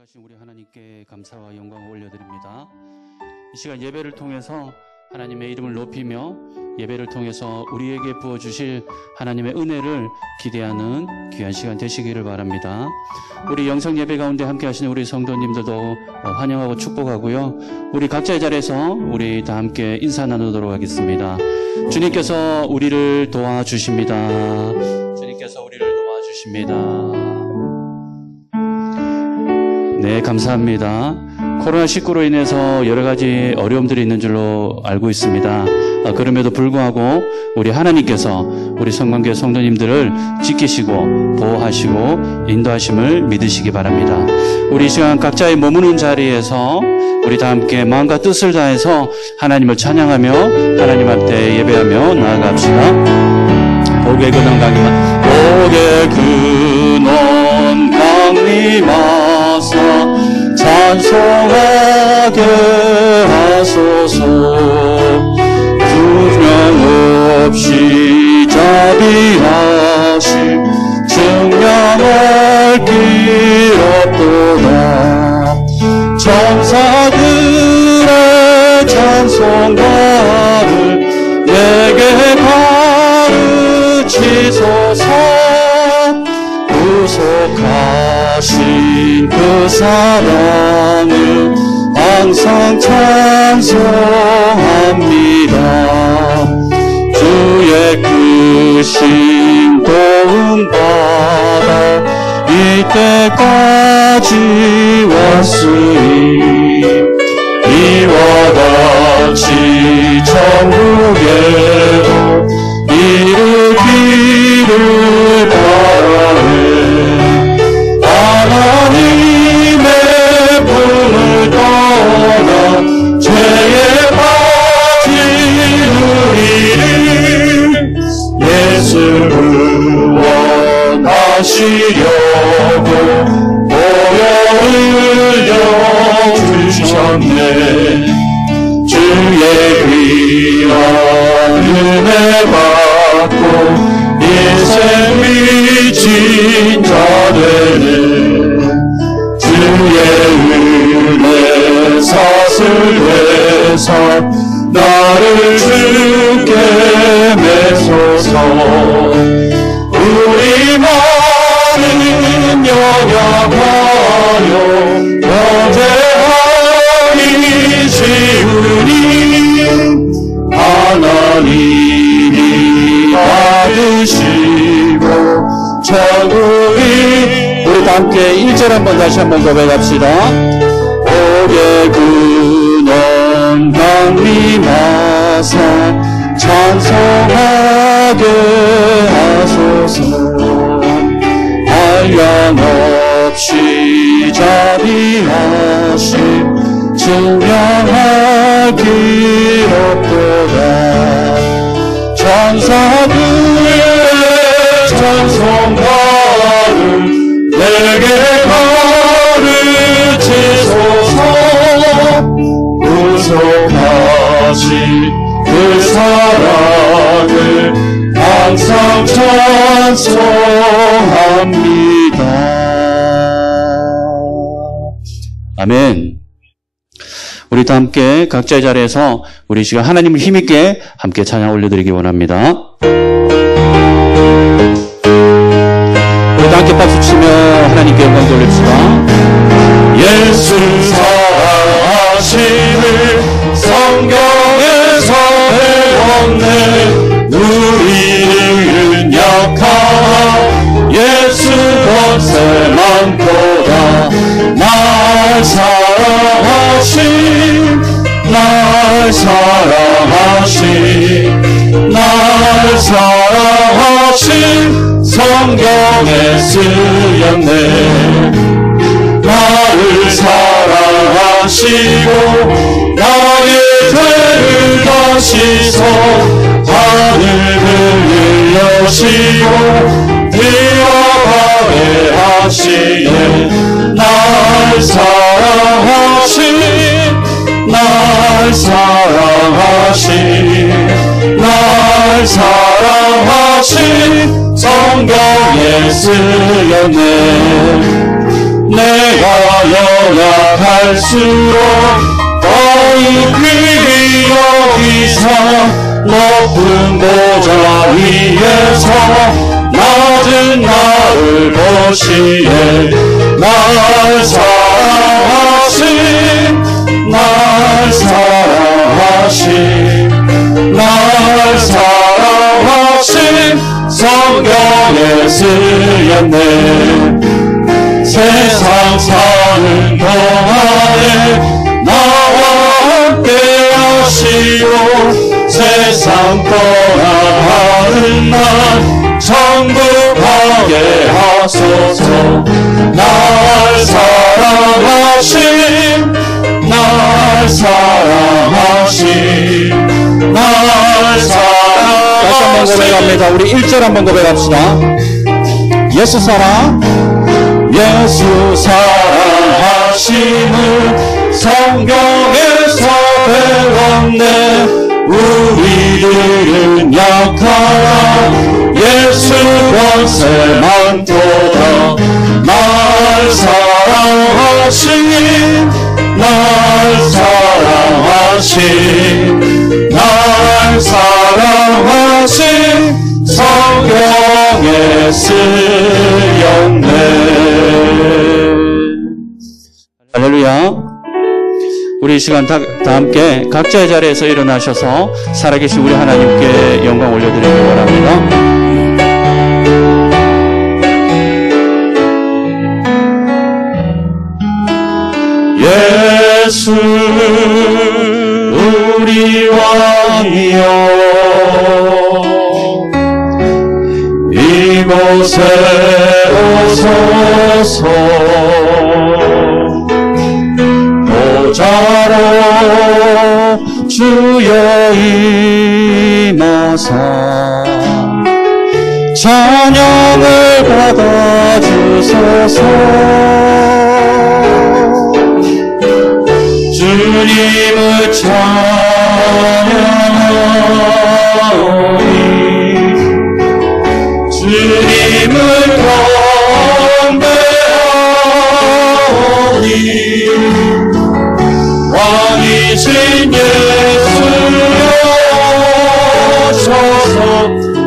살아가신 우리 하나님께 감사와 영광을 올려드립니다. 이 시간 예배를 통해서 하나님의 이름을 높이며 예배를 통해서 우리에게 부어주실 하나님의 은혜를 기대하는 귀한 시간 되시기를 바랍니다. 우리 영상 예배 가운데 함께 하시는 우리 성도님들도 환영하고 축복하고요. 우리 각자의 자리에서 우리 다 함께 인사 나누도록 하겠습니다. 주님께서 우리를 도와주십니다. 주님께서 우리를 도와주십니다. 네, 감사합니다. 코로나19로 인해서 여러 가지 어려움들이 있는 줄로 알고 있습니다. 그럼에도 불구하고 우리 하나님께서 우리 성관계 성도님들을 지키시고 보호하시고 인도하심을 믿으시기 바랍니다. 우리 이 시간 각자의 머무는 자리에서 우리 다 함께 마음과 뜻을 다해서 하나님을 찬양하며 하나님 앞에 예배하며 나아갑시다. 복의 근원 강림하사 복의 근원 강림하사 찬송하게 하소서. 두명 없이 자비하심 증명할 길 없도다. 천사들의 찬송가를 내게 가르치소서. 구속하신 그 사랑을 항상 찬송합니다. 주의 크신 도움 받아 이때까지 왔으니 이와 같이 천국에도 이르기를 바라네. 하나님의 품을 떠나 죄에 빠진 우리를 예수를 원하시려고 보혈 흘려 주셨네. 주의 귀한 은혜 받고 인생 미친 자들은 주의 은혜 사슬해서 나를 주께 매소서. 우리 많은 연약하여 범죄하기 쉬우니 하나님이 받으시고 천국이. 우리 다 함께 1절 한번 다시 한번 고백합시다. 복의 근원 강림하사 찬송하게 하소서. 한량없이 자비하심 증명할 길 없도다. 천사들의 찬송가를 내게 가르치소서. 구속하신 그 사랑을 항상 찬송합니다. 아멘. 우리 다 함께 각자의 자리에서 우리 시간 하나님을 힘있게 함께 찬양 올려드리기 원합니다. 우리 다 함께 박수 치며 하나님께 영광 돌립시다. 예수 사랑하심을 성경에서 배웠네. 우리는 약한 예수 권세만 보다 날 사랑하신 날 사랑하신 날 사랑하신 성경에 쓰였네. 나를 사랑하시고 나의 죄를 다시서 하늘을 열려시고 피와 방해하시네. 날 사랑하신 날 사랑하신 날 사랑하신 성경에 쓰였네. 내가 연약할수록 너희 귀히 여기사 높은 보좌 위에서 낮은 나를 보시에 날 사랑하신 성경에 쓰였네. 세상 사는 동안에 나와 함께 하시오. 세상 떠나가는 날 천국하게 하소서. 날 사랑하신 다시 한번 고백합니다. 우리 1절 한번 고백합시다. 예수 사랑하심을 성경에서 배웠네. 우리들은 약하나 예수 권세만 도다. 날 사랑하신 성경에 쓰였네. 할렐루야. 우리 이 시간 다 함께 각자의 자리에서 일어나셔서 살아계신 우리 하나님께 영광 올려드리기 원합니다. 예수 우리 왕이여, 이곳에 오소서. 보좌로 주여 임하사 찬양을 받아주소서. 주님을 찬양하오니 주님을 경배하오니 왕이신 예수여 오셔서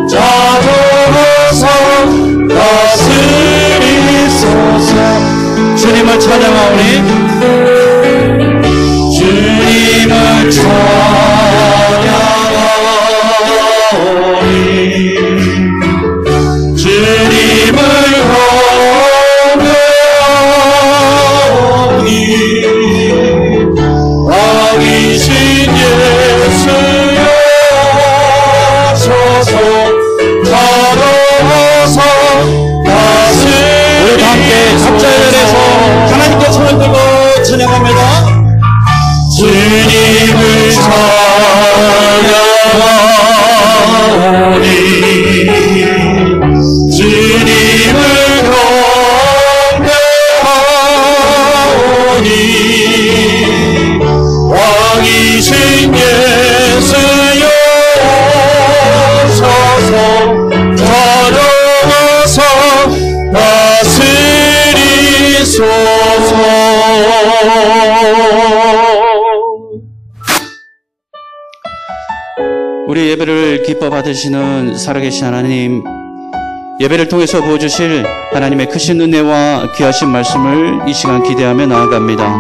자정하사 다스리소서. 주님을 찬양하오니 주님을 찬양하오니 주님을 경배하오니 왕이신 예수여 오셔서 자정하사 다스리소서. 우리 함께 각자의 자리에서 하나님께 손을 들고 찬양합니다. 주님을 찬양하오니 주님을 경배하오니 왕이신 예수여 오셔서 자정하사 다스리소서. 우리 예배를 기뻐 받으시는 살아계신 하나님, 예배를 통해서 부어주실 하나님의 크신 은혜와 귀하신 말씀을 이 시간 기대하며 나아갑니다.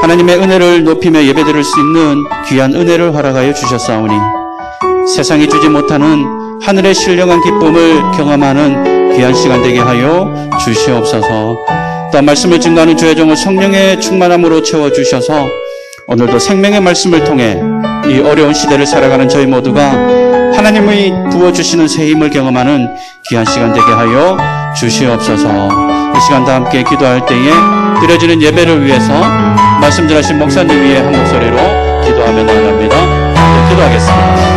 하나님의 은혜를 높이며 예배드릴 수 있는 귀한 은혜를 허락하여 주셨사오니 세상이 주지 못하는 하늘의 신령한 기쁨을 경험하는 귀한 시간 되게 하여 주시옵소서. 또 말씀을 증거하는 주의 종을 성령의 충만함으로 채워주셔서 오늘도 생명의 말씀을 통해 이 어려운 시대를 살아가는 저희 모두가 하나님의 부어주시는 새 힘을 경험하는 귀한 시간 되게 하여 주시옵소서. 이 시간 다 함께 기도할 때에 드려지는 예배를 위해서 말씀 전하신 목사님 위에 한 목소리로 기도하며 나아갑니다. 네, 기도하겠습니다.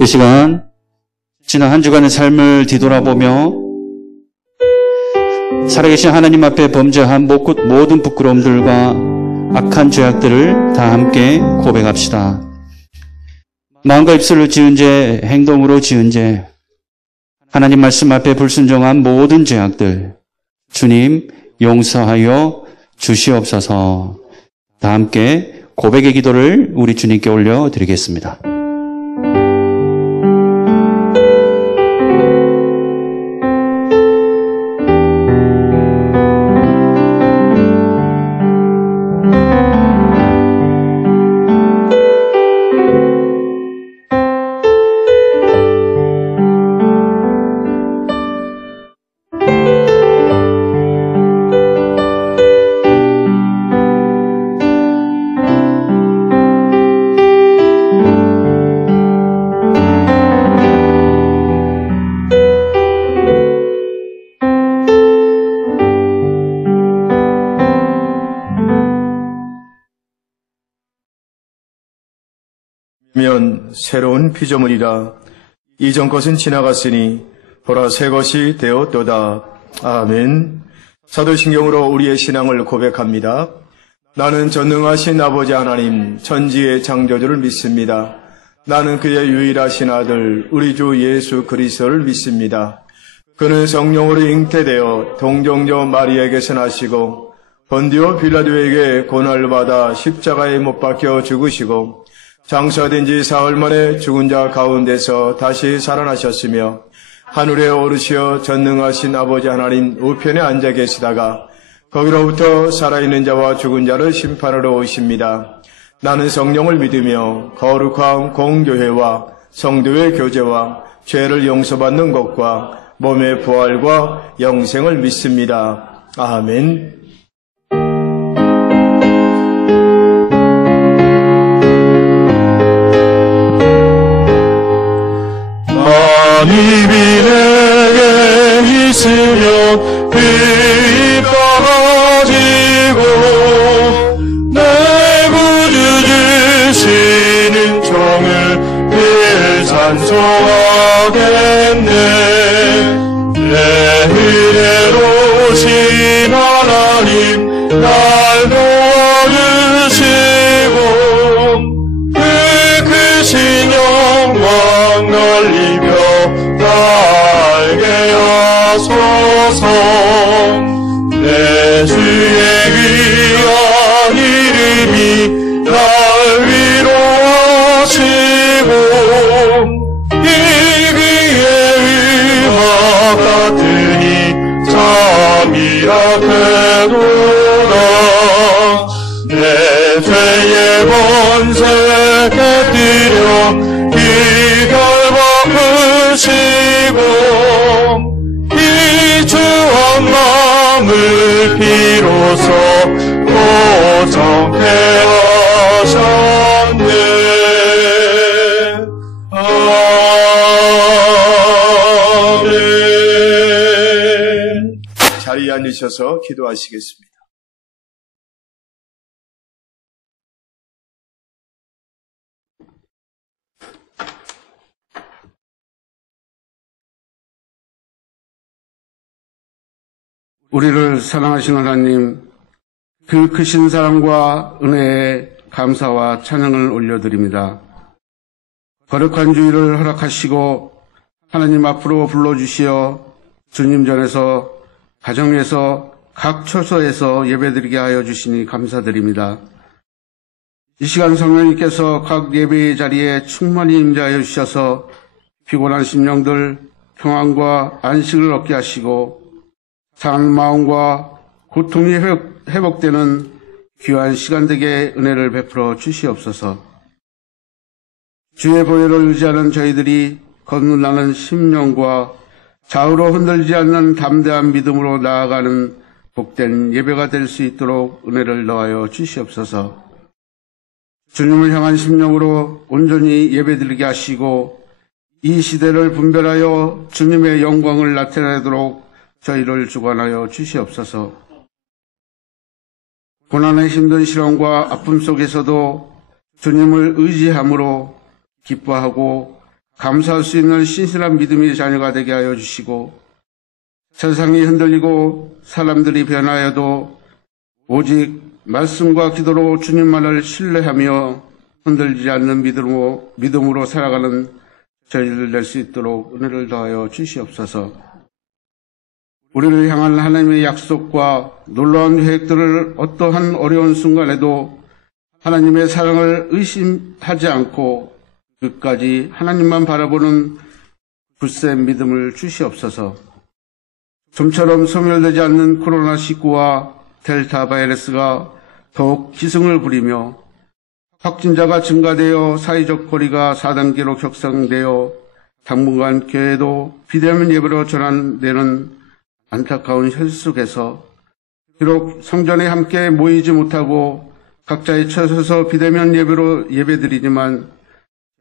이 시간 지난 한 주간의 삶을 뒤돌아보며 살아계신 하나님 앞에 범죄한 모든 부끄러움들과 악한 죄악들을 다 함께 고백합시다. 마음과 입술로 지은 죄, 행동으로 지은 죄, 하나님 말씀 앞에 불순종한 모든 죄악들, 주님 용서하여 주시옵소서. 다 함께 고백의 기도를 우리 주님께 올려드리겠습니다. 면 새로운 피조물이라. 이전 것은 지나갔으니 보라 새 것이 되었도다. 아멘. 사도신경으로 우리의 신앙을 고백합니다. 나는 전능하신 아버지 하나님 천지의 창조주를 믿습니다. 나는 그의 유일하신 아들 우리 주 예수 그리스도를 믿습니다. 그는 성령으로 잉태되어 동정녀 마리아에게서 나시고 본디오 빌라도에게 고난을 받아 십자가에 못 박혀 죽으시고 장사된 지 사흘 만에 죽은 자 가운데서 다시 살아나셨으며 하늘에 오르시어 전능하신 아버지 하나님 우편에 앉아 계시다가 거기로부터 살아있는 자와 죽은 자를 심판하러 오십니다. 나는 성령을 믿으며 거룩한 공교회와 성도의 교제와 죄를 용서받는 것과 몸의 부활과 영생을 믿습니다. 아멘. 하나님이 내게 있으면 그 가지고 내 구주 주시는 종을 늘 찬송하겠네. 내 은혜로우신 하나님 날 도와주시고 그 크신 영광 날리며 날게 하소서. 내 주의 귀한 이름이 날 위로하시고 이 귀에 음악 같으니 잠이라 되도다. 내 죄의 번세 깨뜨려 이결박으시고 이 주한 마음을 비로소 고정케 하셨네. 아멘. 자리에 앉으셔서 기도하시겠습니다. 우리를 사랑하신 하나님, 그 크신 사랑과 은혜에 감사와 찬양을 올려드립니다. 거룩한 주일을 허락하시고 하나님 앞으로 불러주시어 주님 전에서 가정에서 각 처소에서 예배드리게 하여 주시니 감사드립니다. 이 시간 성령님께서 각 예배의 자리에 충만히 임재하여 주셔서 피곤한 심령들 평안과 안식을 얻게 하시고 상한 마음과 고통이 회복되는 귀한 시간 되게 은혜를 베풀어 주시옵소서. 주의 보혈을 의지하는 저희들이 거듭나는 심령과 좌우로 흔들리지 않는 담대한 믿음으로 나아가는 복된 예배가 될 수 있도록 은혜를 더하여 주시옵소서. 주님을 향한 심령으로 온전히 예배드리게 하시고 이 시대를 분별하여 주님의 영광을 나타내도록 저희를 주관하여 주시옵소서. 고난에 힘든 시련과 아픔 속에서도 주님을 의지함으로 기뻐하고 감사할 수 있는 신실한 믿음의 자녀가 되게 하여 주시고, 세상이 흔들리고 사람들이 변하여도 오직 말씀과 기도로 주님만을 신뢰하며 흔들리지 않는 믿음으로 살아가는 저희들 될 수 있도록 은혜를 더하여 주시옵소서. 우리를 향한 하나님의 약속과 놀라운 계획들을 어떠한 어려운 순간에도 하나님의 사랑을 의심하지 않고 끝까지 하나님만 바라보는 굳센 믿음을 주시옵소서. 좀처럼 소멸되지 않는 코로나19와 델타 바이러스가 더욱 기승을 부리며 확진자가 증가되어 사회적 거리가 4단계로 격상되어 당분간 교회도 비대면 예배로 전환되는 안타까운 현실 속에서 비록 성전에 함께 모이지 못하고 각자의 처소에서 비대면 예배로 예배드리지만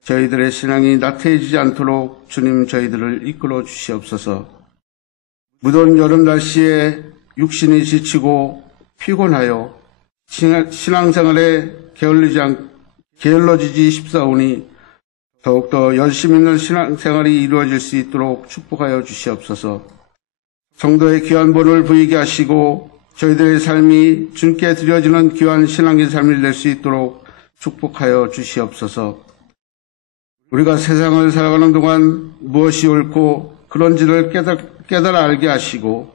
저희들의 신앙이 나태해지지 않도록 주님 저희들을 이끌어 주시옵소서. 무더운 여름 날씨에 육신이 지치고 피곤하여 신앙생활에 게을러지지 싶사오니 더욱더 열심 있는 신앙생활이 이루어질 수 있도록 축복하여 주시옵소서. 성도의 귀한 본을 보이게 하시고 저희들의 삶이 주님께 드려지는 귀한 신앙의 삶을 낼 수 있도록 축복하여 주시옵소서. 우리가 세상을 살아가는 동안 무엇이 옳고 그런지를 깨달아 알게 하시고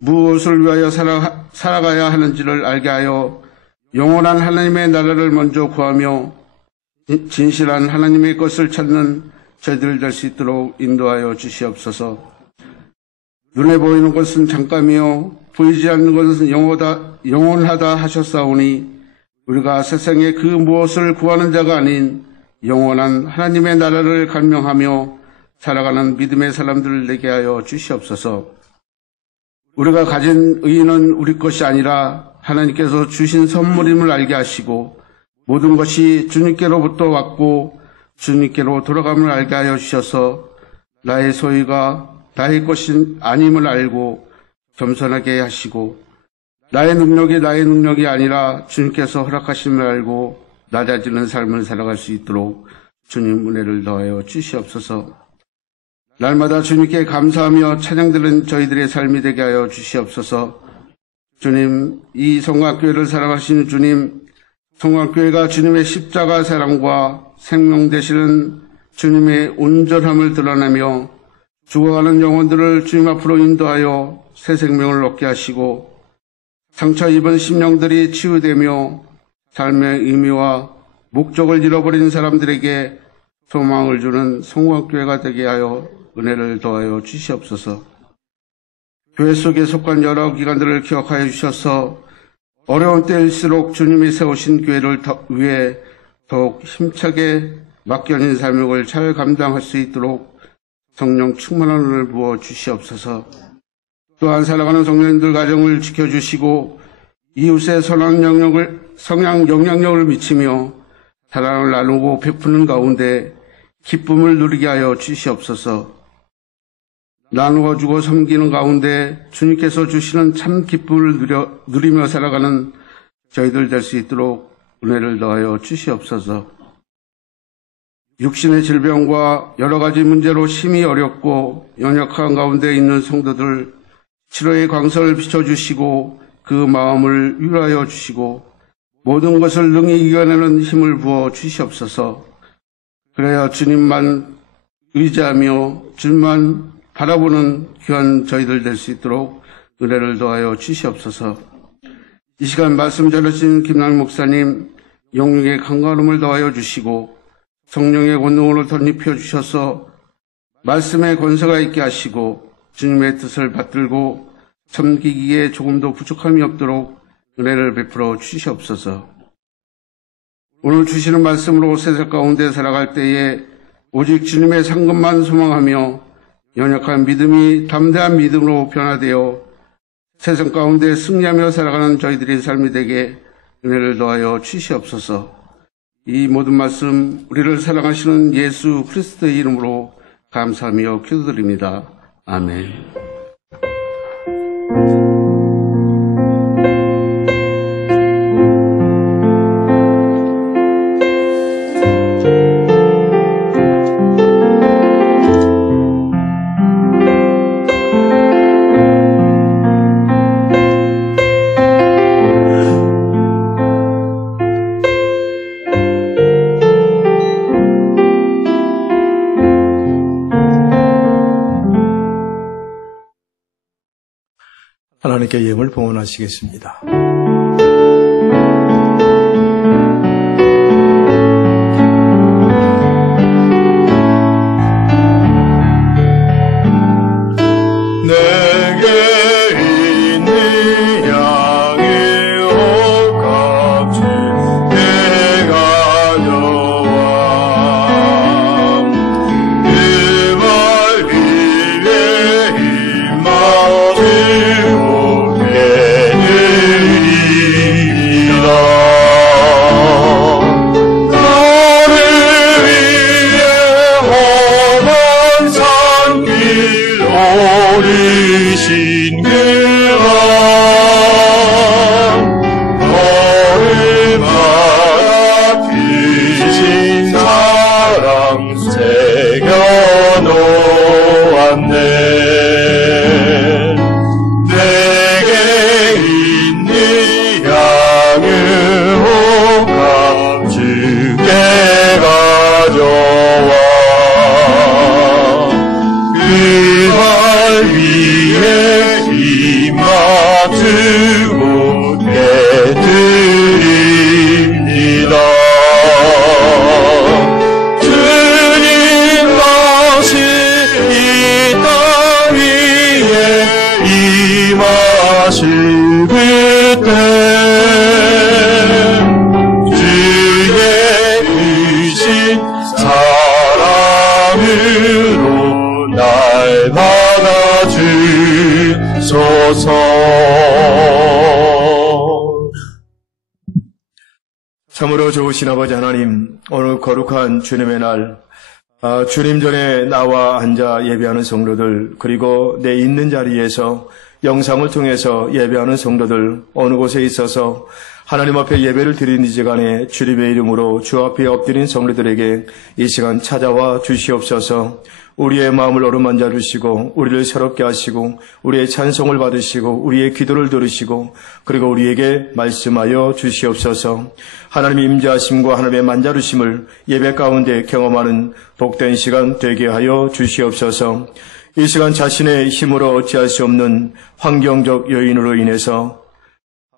무엇을 위하여 살아가야 하는지를 알게 하여 영원한 하나님의 나라를 먼저 구하며 진실한 하나님의 것을 찾는 저희들 될 수 있도록 인도하여 주시옵소서. 눈에 보이는 것은 잠깐이요 보이지 않는 것은 영원하다 하셨사오니 우리가 세상에 그 무엇을 구하는 자가 아닌 영원한 하나님의 나라를 간명하며 살아가는 믿음의 사람들을 되게 하여 주시옵소서. 우리가 가진 의의는 우리 것이 아니라 하나님께서 주신 선물임을 알게 하시고 모든 것이 주님께로부터 왔고 주님께로 돌아감을 알게 하여 주셔서 나의 소유가 나의 것이 아님을 알고 겸손하게 하시고 나의 능력이 아니라 주님께서 허락하심을 알고 낮아지는 삶을 살아갈 수 있도록 주님 은혜를 더하여 주시옵소서. 날마다 주님께 감사하며 찬양드리는 저희들의 삶이 되게 하여 주시옵소서. 주님, 이 성곽교회를 사랑하시는 주님, 성곽교회가 주님의 십자가 사랑과 생명 되시는 주님의 온전함을 드러내며 죽어가는 영혼들을 주님 앞으로 인도하여 새 생명을 얻게 하시고 상처 입은 심령들이 치유되며 삶의 의미와 목적을 잃어버린 사람들에게 소망을 주는 성곽교회가 되게 하여 은혜를 더하여 주시옵소서. 교회 속에 속한 여러 기관들을 기억하여 주셔서 어려운 때일수록 주님이 세우신 교회를 위해 더욱 힘차게 맡겨진 삶을 잘 감당할 수 있도록 성령 충만한 은혜를 부어 주시옵소서. 또한 살아가는 성령님들 가정을 지켜주시고 이웃의 성향 영향력을 미치며 사랑을 나누고 베푸는 가운데 기쁨을 누리게 하여 주시옵소서. 나누어 주고 섬기는 가운데 주님께서 주시는 참 기쁨을 누리며 살아가는 저희들 될 수 있도록 은혜를 더하여 주시옵소서. 육신의 질병과 여러 가지 문제로 심히 어렵고 연약한 가운데 있는 성도들 치료의 광선을 비춰주시고 그 마음을 위로하여 주시고 모든 것을 능히 이겨내는 힘을 부어 주시옵소서. 그래야 주님만 의지하며 주님만 바라보는 귀한 저희들 될 수 있도록 은혜를 더하여 주시옵소서. 이 시간 말씀 전하신 김남 목사님 영육의 강건함을 더하여 주시고 성령의 권능으로 덧입혀 주셔서 말씀의 권세가 있게 하시고 주님의 뜻을 받들고 섬기기에 조금도 부족함이 없도록 은혜를 베풀어 주시옵소서. 오늘 주시는 말씀으로 세상 가운데 살아갈 때에 오직 주님의 상급만 소망하며 연약한 믿음이 담대한 믿음으로 변화되어 세상 가운데 승리하며 살아가는 저희들의 삶이 되게 은혜를 더하여 주시옵소서. 이 모든 말씀 우리를 사랑하시는 예수 그리스도의 이름으로 감사하며 기도드립니다. 아멘. 하나님께 예물 봉헌하시겠습니다. 참으로 좋으신 아버지 하나님, 오늘 거룩한 주님의 날, 주님 전에 나와 앉아 예배하는 성도들, 그리고 내 있는 자리에서 영상을 통해서 예배하는 성도들, 어느 곳에 있어서 하나님 앞에 예배를 드리는 이 시간에 주님의 이름으로 주 앞에 엎드린 성도들에게 이 시간 찾아와 주시옵소서. 우리의 마음을 어루만져 주시고 우리를 새롭게 하시고 우리의 찬송을 받으시고 우리의 기도를 들으시고 그리고 우리에게 말씀하여 주시옵소서. 하나님의 임재하심과 하나님의 만져주심을 예배 가운데 경험하는 복된 시간 되게 하여 주시옵소서. 이 시간 자신의 힘으로 어찌할 수 없는 환경적 요인으로 인해서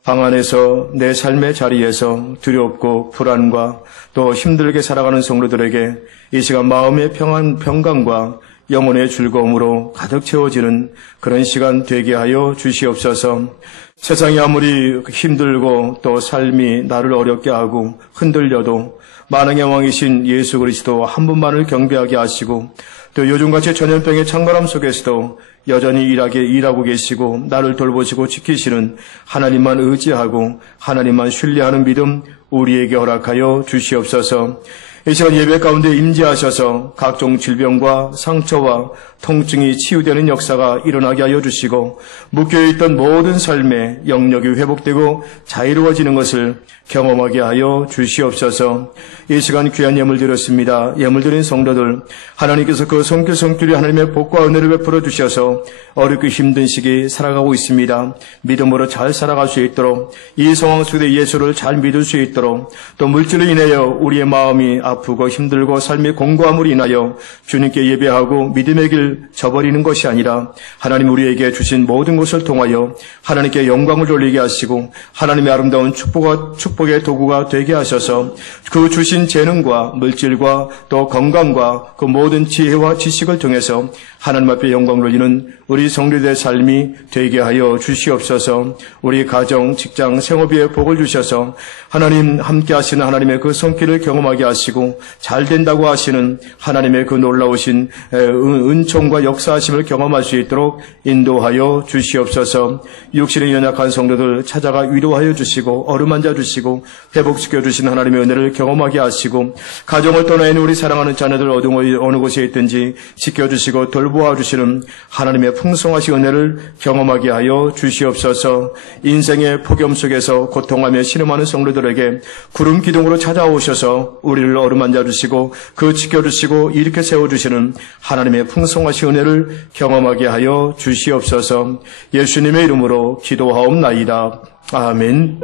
방 안에서 내 삶의 자리에서 두렵고 불안과 또 힘들게 살아가는 성도들에게 이 시간 마음의 평강과 영혼의 즐거움으로 가득 채워지는 그런 시간 되게 하여 주시옵소서. 세상이 아무리 힘들고 또 삶이 나를 어렵게 하고 흔들려도 만왕의 왕이신 예수 그리스도 한 분만을 경배하게 하시고 또 요즘같이 전염병의 창궐함 속에서도 여전히 일하고 계시고 나를 돌보시고 지키시는 하나님만 의지하고 하나님만 신뢰하는 믿음 우리에게 허락하여 주시옵소서. 이 시간 예배 가운데 임재하셔서 각종 질병과 상처와 통증이 치유되는 역사가 일어나게 하여 주시고 묶여있던 모든 삶의 영역이 회복되고 자유로워지는 것을 경험하게 하여 주시옵소서. 이 시간 귀한 예물 드렸습니다. 예물 드린 성도들 하나님께서 그 성길성길이 하나님의 복과 은혜를 베풀어 주셔서 어렵고 힘든 시기 살아가고 있습니다. 믿음으로 잘 살아갈 수 있도록 이 상황 속에 예수를 잘 믿을 수 있도록 또 물질로 인하여 우리의 마음이 아프고 힘들고 삶의 공고함으로 인하여 주님께 예배하고 믿음의 길 저버리는 것이 아니라 하나님 우리에게 주신 모든 것을 통하여 하나님께 영광을 돌리게 하시고 하나님의 아름다운 축복의 도구가 되게 하셔서 그 주신 재능과 물질과 또 건강과 그 모든 지혜와 지식을 통해서 하나님 앞에 영광 돌리는 우리 성도들의 삶이 되게 하여 주시옵소서. 우리 가정, 직장, 생업에 복을 주셔서 하나님 함께 하시는 하나님의 그 손길을 경험하게 하시고 잘 된다고 하시는 하나님의 그 놀라우신 은총과 역사하심을 경험할 수 있도록 인도하여 주시옵소서. 육신의 연약한 성도들 찾아가 위로하여 주시고 어루만져 주시고 회복시켜 주신 하나님의 은혜를 경험하게 하시고 가정을 떠나 있는 우리 사랑하는 자녀들 어느 곳에 있든지 지켜주시고 돌보아 주시는 하나님의 풍성하신 은혜를 경험하게 하여 주시옵소서. 인생의 폭염 속에서 고통하며 신음하는 성도들에게 구름 기둥으로 찾아오셔서 우리를 어루만져 주시고 그 지켜주시고 이렇게 세워주시는 하나님의 풍성하신 은혜를 경험하게 하여 주시옵소서. 예수님의 이름으로 기도하옵나이다. 아멘.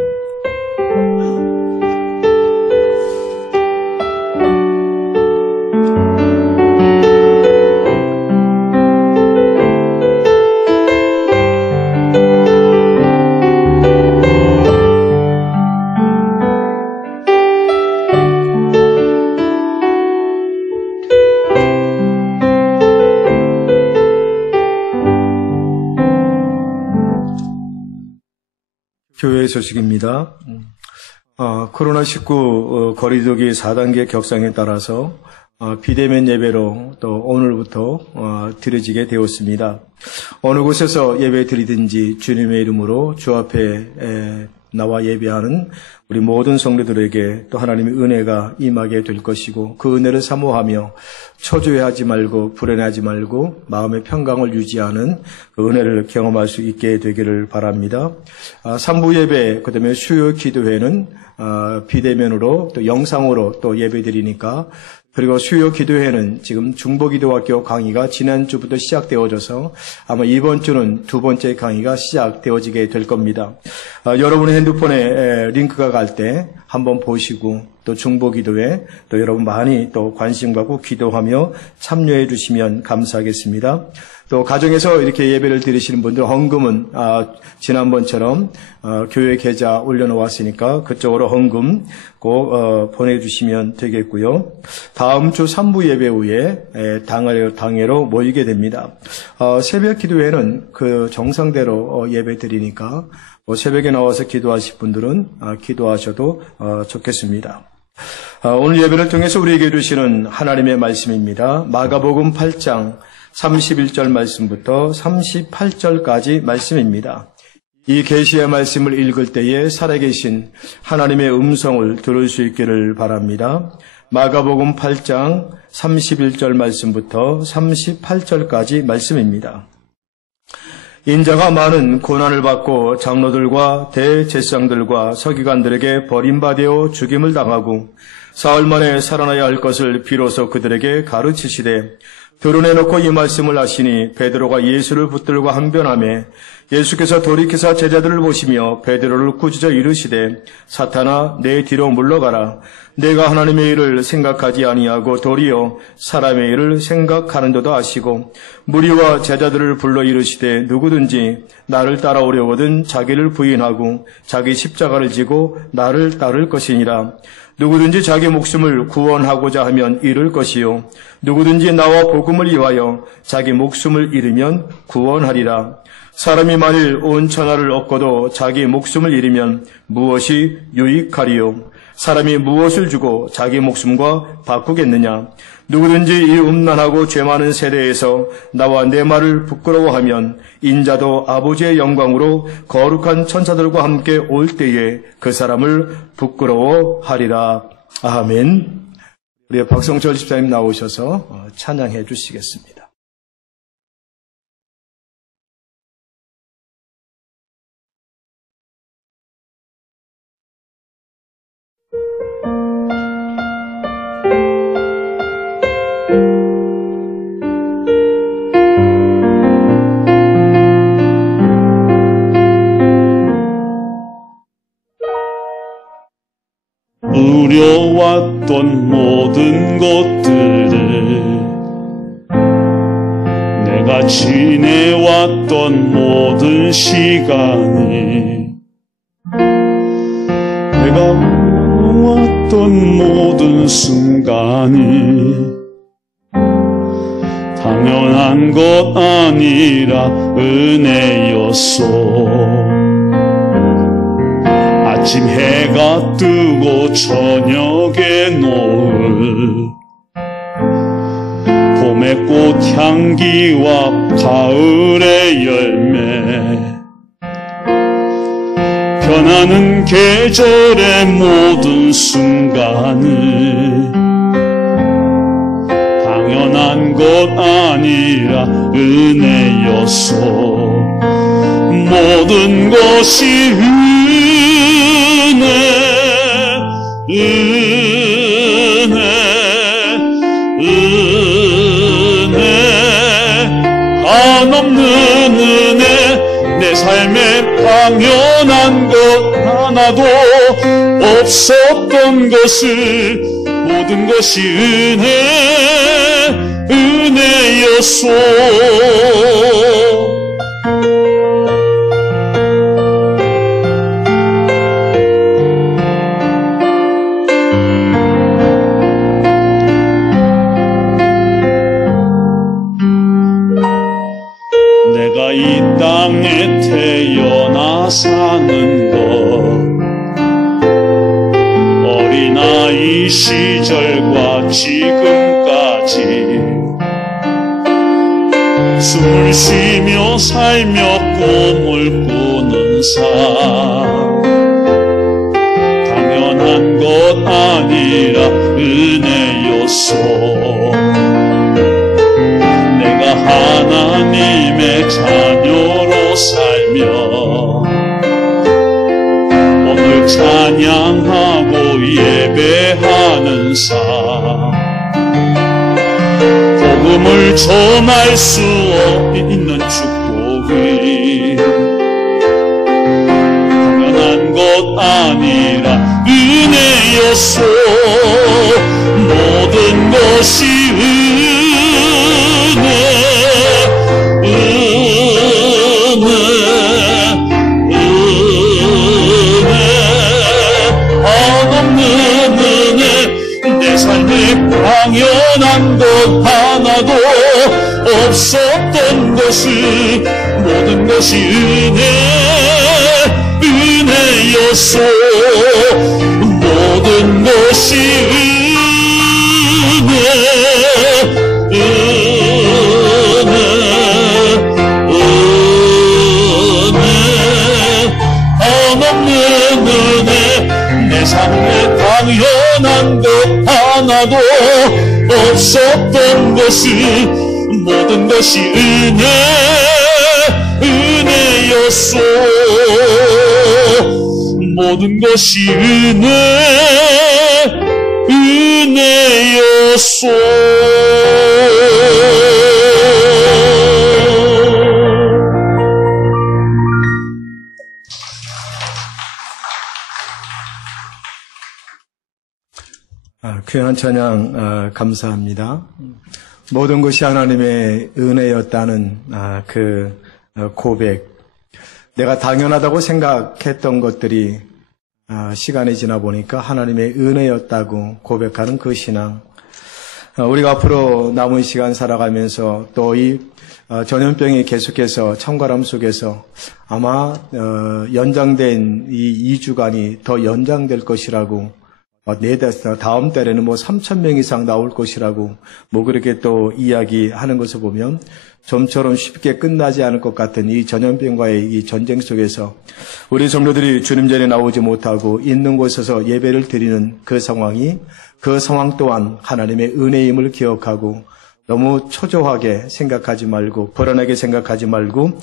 교회 소식입니다. 코로나19 거리두기 4단계 격상에 따라서 비대면 예배로 또 오늘부터 드려지게 되었습니다. 어느 곳에서 예배 드리든지 주님의 이름으로 주 앞에 나와 예배하는 우리 모든 성도들에게 또 하나님의 은혜가 임하게 될 것이고, 그 은혜를 사모하며 초조해하지 말고 불안해하지 말고 마음의 평강을 유지하는 그 은혜를 경험할 수 있게 되기를 바랍니다. 3부 예배, 그 다음에 수요 기도회는 비대면으로 또 영상으로 또 예배 드리니까, 그리고 수요 기도회는 지금 중보기도학교 강의가 지난주부터 시작되어져서 아마 이번 주는 두 번째 강의가 시작되어지게 될 겁니다. 여러분의 핸드폰에 링크가 갈 때 한번 보시고, 또 중보기도회 또 여러분 많이 또 관심 갖고 기도하며 참여해 주시면 감사하겠습니다. 또 가정에서 이렇게 예배를 드리시는 분들 헌금은 지난번처럼 교회 계좌 올려놓았으니까 그쪽으로 헌금 꼭 보내주시면 되겠고요. 다음 주 3부 예배 후에 당회로 모이게 됩니다. 새벽 기도회는 그 정상대로 예배 드리니까 새벽에 나와서 기도하실 분들은 기도하셔도 좋겠습니다. 오늘 예배를 통해서 우리에게 주시는 하나님의 말씀입니다. 마가복음 8장 31절 말씀부터 38절까지 말씀입니다. 이 계시의 말씀을 읽을 때에 살아계신 하나님의 음성을 들을 수 있기를 바랍니다. 마가복음 8장 31절 말씀부터 38절까지 말씀입니다. 인자가 많은 고난을 받고 장로들과 대제사장들과 서기관들에게 버림받아 죽임을 당하고 사흘 만에 살아나야 할 것을 비로소 그들에게 가르치시되, 드러내놓고 이 말씀을 하시니 베드로가 예수를 붙들고 항변하매, 예수께서 돌이키사 제자들을 보시며 베드로를 꾸짖어 이르시되, 사탄아 내 뒤로 물러가라. 내가 하나님의 일을 생각하지 아니하고 도리어 사람의 일을 생각하는도다 하시고, 무리와 제자들을 불러 이르시되, 누구든지 나를 따라오려거든 자기를 부인하고 자기 십자가를 지고 나를 따를 것이니라. 누구든지 자기 목숨을 구원하고자 하면 잃을 것이요, 누구든지 나와 복음을 위하여 자기 목숨을 잃으면 구원하리라. 사람이 만일 온 천하를 얻고도 자기 목숨을 잃으면 무엇이 유익하리요? 사람이 무엇을 주고 자기 목숨과 바꾸겠느냐? 누구든지 이 음란하고 죄 많은 세대에서 나와 내 말을 부끄러워하면 인자도 아버지의 영광으로 거룩한 천사들과 함께 올 때에 그 사람을 부끄러워하리라. 아멘. 우리 박성철 집사님 나오셔서 찬양해 주시겠습니다. 누려왔던 모든 것들을, 내가 지내왔던 모든 시간이, 내가 왔던 모든 순간이 당연한 것 아니라 은혜였소. 아침 해가 뜨고 저녁에 노을, 봄의 꽃향기와 가을의 열매, 변하는 계절의 모든 순간을 당연한 것 아니라 은혜였소. 모든 것이 은혜, 한없는 은혜, 내 삶에 당연한 것 하나도 없었던 것을, 모든 것이 은혜였소. 내가 이 땅에 태어나 사는 것, 이 시절과 지금까지 숨을 쉬며 살며 꿈을 꾸는 삶, 당연한 것 아니라 은혜였소. 내가 하나님의 자녀로 살며 오늘 찬양하고 예배하는 삶, 복음을 전할 수 있는 축복이 당연한 것 아니라 은혜였소. 모든 것이 은혜, 한없는 은혜. 내 삶에 당연한 것 하나도 없었던 것을 모든 것이 은혜였소. 모든 것이 한없는 은혜. 내 삶에 당연한 것 하나도 없었던 것을 모든 것이 은혜였소. 모든 것이 은혜였소. 귀한 찬양 감사합니다. 모든 것이 하나님의 은혜였다는 그 고백, 내가 당연하다고 생각했던 것들이 시간이 지나 보니까 하나님의 은혜였다고 고백하는 그 신앙, 우리가 앞으로 남은 시간 살아가면서 또 이 전염병이 계속해서 참가람 속에서 아마 연장된 이 2주간이 더 연장될 것이라고, 다음 달에는 3,000명 이상 나올 것이라고 그렇게 또 이야기하는 것을 보면 좀처럼 쉽게 끝나지 않을 것 같은 이 전염병과의 이 전쟁 속에서 우리 성도들이 주님 전에 나오지 못하고 있는 곳에서 예배를 드리는 그 상황 또한 하나님의 은혜임을 기억하고 너무 초조하게 생각하지 말고 불안하게 생각하지 말고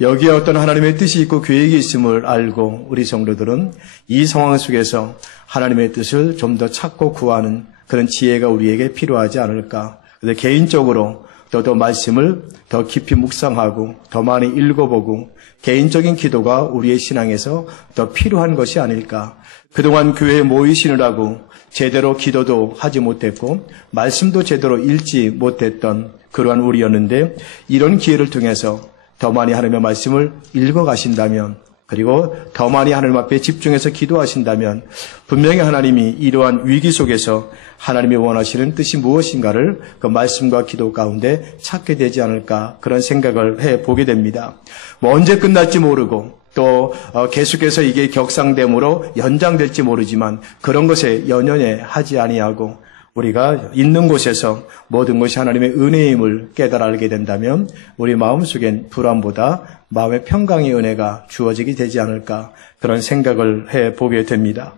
여기에 어떤 하나님의 뜻이 있고 계획이 있음을 알고 우리 성도들은 이 상황 속에서 하나님의 뜻을 좀 더 찾고 구하는 그런 지혜가 우리에게 필요하지 않을까. 그래서 개인적으로 더 말씀을 더 깊이 묵상하고 더 많이 읽어보고 개인적인 기도가 우리의 신앙에서 더 필요한 것이 아닐까. 그동안 교회에 모이시느라고 제대로 기도도 하지 못했고 말씀도 제대로 읽지 못했던 그러한 우리였는데 이런 기회를 통해서 더 많이 하나님의 말씀을 읽어가신다면 그리고 더 많이 하나님 앞에 집중해서 기도하신다면 분명히 하나님이 이러한 위기 속에서 하나님이 원하시는 뜻이 무엇인가를 그 말씀과 기도 가운데 찾게 되지 않을까 그런 생각을 해보게 됩니다. 언제 끝날지 모르고 또 계속해서 이게 격상됨으로 연장될지 모르지만 그런 것에 연연해 하지 아니하고 우리가 있는 곳에서 모든 것이 하나님의 은혜임을 깨달아 알게 된다면 우리 마음속엔 불안보다 마음의 평강의 은혜가 주어지게 되지 않을까 그런 생각을 해보게 됩니다.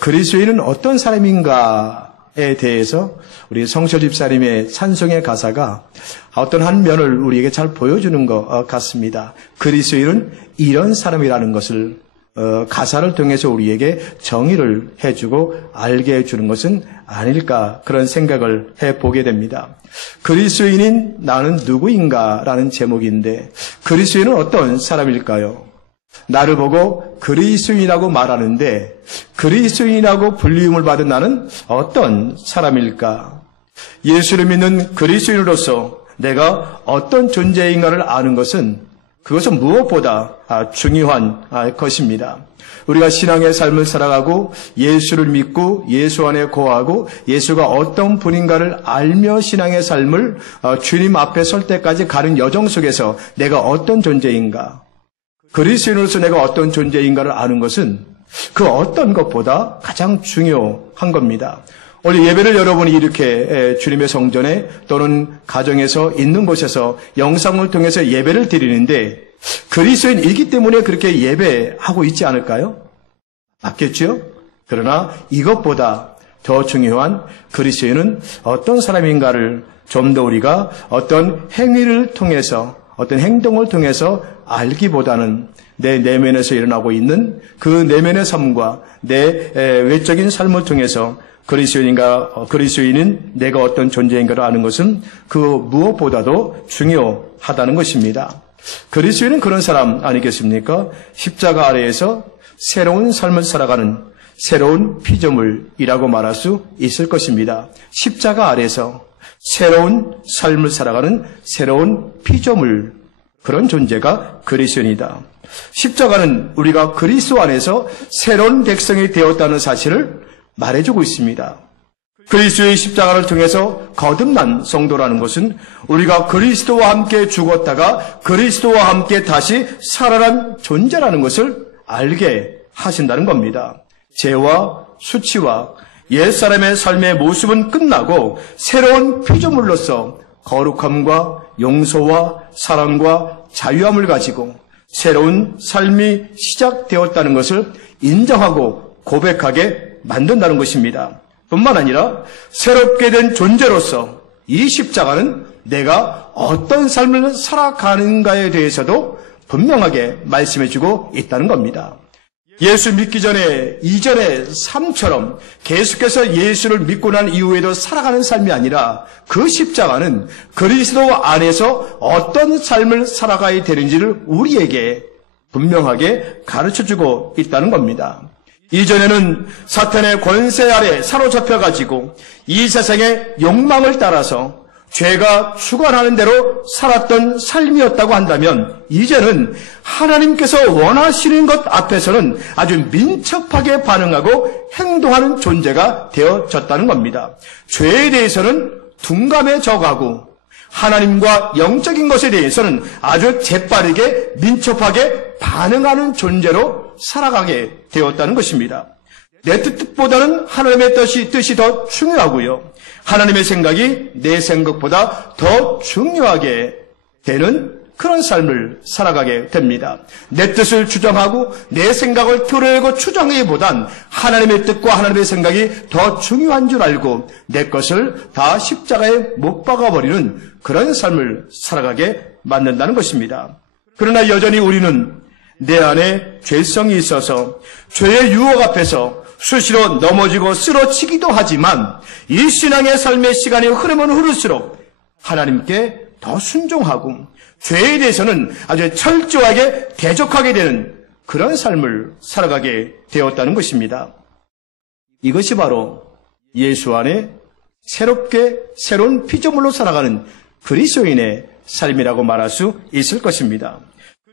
그리스도인은 어떤 사람인가에 대해서 우리 성철 집사님의 찬송의 가사가 어떤 한 면을 우리에게 잘 보여주는 것 같습니다. 그리스도인은 이런 사람이라는 것을 가사를 통해서 우리에게 정의를 해주고 알게 해주는 것은 아닐까 그런 생각을 해보게 됩니다. 그리스도인인 나는 누구인가 라는 제목인데 그리스도인은 어떤 사람일까요? 나를 보고 그리스도인이라고 말하는데 그리스도인이라고 불리움을 받은 나는 어떤 사람일까? 예수를 믿는 그리스도인으로서 내가 어떤 존재인가를 아는 것은 그것은 무엇보다 중요한 것입니다. 우리가 신앙의 삶을 살아가고 예수를 믿고 예수 안에 거하고 예수가 어떤 분인가를 알며 신앙의 삶을 주님 앞에 설 때까지 가는 여정 속에서 내가 어떤 존재인가, 그리스도인으로서 내가 어떤 존재인가를 아는 것은 그 어떤 것보다 가장 중요한 겁니다. 오늘 예배를 여러분이 이렇게 주님의 성전에 또는 가정에서 있는 곳에서 영상을 통해서 예배를 드리는데 그리스도인이기 때문에 그렇게 예배하고 있지 않을까요? 맞겠죠? 그러나 이것보다 더 중요한 그리스도인은 어떤 사람인가를 좀 더 우리가 어떤 행위를 통해서 어떤 행동을 통해서 알기보다는 내 내면에서 일어나고 있는 그 내면의 삶과 내 외적인 삶을 통해서 그리스도인은 내가 어떤 존재인가를 아는 것은 그 무엇보다도 중요하다는 것입니다. 그리스도인은 그런 사람 아니겠습니까? 십자가 아래에서 새로운 삶을 살아가는 새로운 피조물이라고 말할 수 있을 것입니다. 십자가 아래에서 새로운 삶을 살아가는 새로운 피조물, 그런 존재가 그리스도인이다. 십자가는 우리가 그리스도 안에서 새로운 백성이 되었다는 사실을 말해주고 있습니다. 그리스도의 십자가를 통해서 거듭난 성도라는 것은 우리가 그리스도와 함께 죽었다가 그리스도와 함께 다시 살아난 존재라는 것을 알게 하신다는 겁니다. 죄와 수치와 옛사람의 삶의 모습은 끝나고 새로운 피조물로서 거룩함과 용서와 사랑과 자유함을 가지고 새로운 삶이 시작되었다는 것을 인정하고 고백하게 만든다는 것입니다. 뿐만 아니라 새롭게 된 존재로서 이 십자가는 내가 어떤 삶을 살아가는가에 대해서도 분명하게 말씀해주고 있다는 겁니다. 예수 믿기 전에 이전의 삶처럼 계속해서 예수를 믿고 난 이후에도 살아가는 삶이 아니라 그 십자가는 그리스도 안에서 어떤 삶을 살아가야 되는지를 우리에게 분명하게 가르쳐주고 있다는 겁니다. 이전에는 사탄의 권세 아래 사로잡혀가지고 이 세상의 욕망을 따라서 죄가 주관하는 대로 살았던 삶이었다고 한다면 이제는 하나님께서 원하시는 것 앞에서는 아주 민첩하게 반응하고 행동하는 존재가 되어졌다는 겁니다. 죄에 대해서는 둔감해져가고 하나님과 영적인 것에 대해서는 아주 재빠르게 민첩하게 반응하는 존재로 살아가게 되었다는 것입니다. 내 뜻보다는 하나님의 뜻이 더 중요하고요. 하나님의 생각이 내 생각보다 더 중요하게 되는 그런 삶을 살아가게 됩니다. 내 뜻을 주장하고 내 생각을 드러내고 추정하기보단 하나님의 뜻과 하나님의 생각이 더 중요한 줄 알고 내 것을 다 십자가에 못 박아버리는 그런 삶을 살아가게 만든다는 것입니다. 그러나 여전히 우리는 내 안에 죄성이 있어서 죄의 유혹 앞에서 수시로 넘어지고 쓰러지기도 하지만 이 신앙의 삶의 시간이 흐르면 흐를수록 하나님께 더 순종하고 죄에 대해서는 아주 철저하게 대적하게 되는 그런 삶을 살아가게 되었다는 것입니다. 이것이 바로 예수 안에 새로운 피조물로 살아가는 그리스도인의 삶이라고 말할 수 있을 것입니다.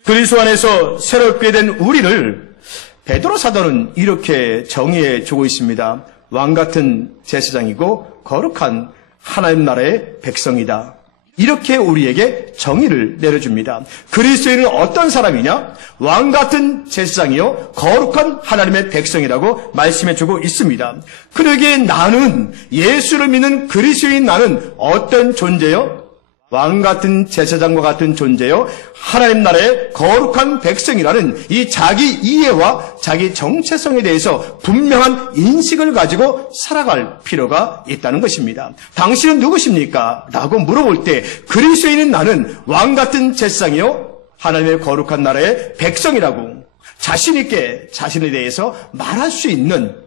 그리스도 안에서 새롭게 된 우리를 베드로 사도는 이렇게 정의해 주고 있습니다. 왕 같은 제사장이고 거룩한 하나님 나라의 백성이다. 이렇게 우리에게 정의를 내려줍니다. 그리스도인은 어떤 사람이냐? 왕 같은 제사장이요 거룩한 하나님의 백성이라고 말씀해 주고 있습니다. 그러기에 나는 예수를 믿는 그리스도인 나는 어떤 존재요? 왕 같은 제사장과 같은 존재요 하나님 나라의 거룩한 백성이라는 이 자기 이해와 자기 정체성에 대해서 분명한 인식을 가지고 살아갈 필요가 있다는 것입니다. 당신은 누구십니까? 라고 물어볼 때 그리스도인은 나는 왕 같은 제사장이요 하나님의 거룩한 나라의 백성이라고 자신 있게 자신에 대해서 말할 수 있는,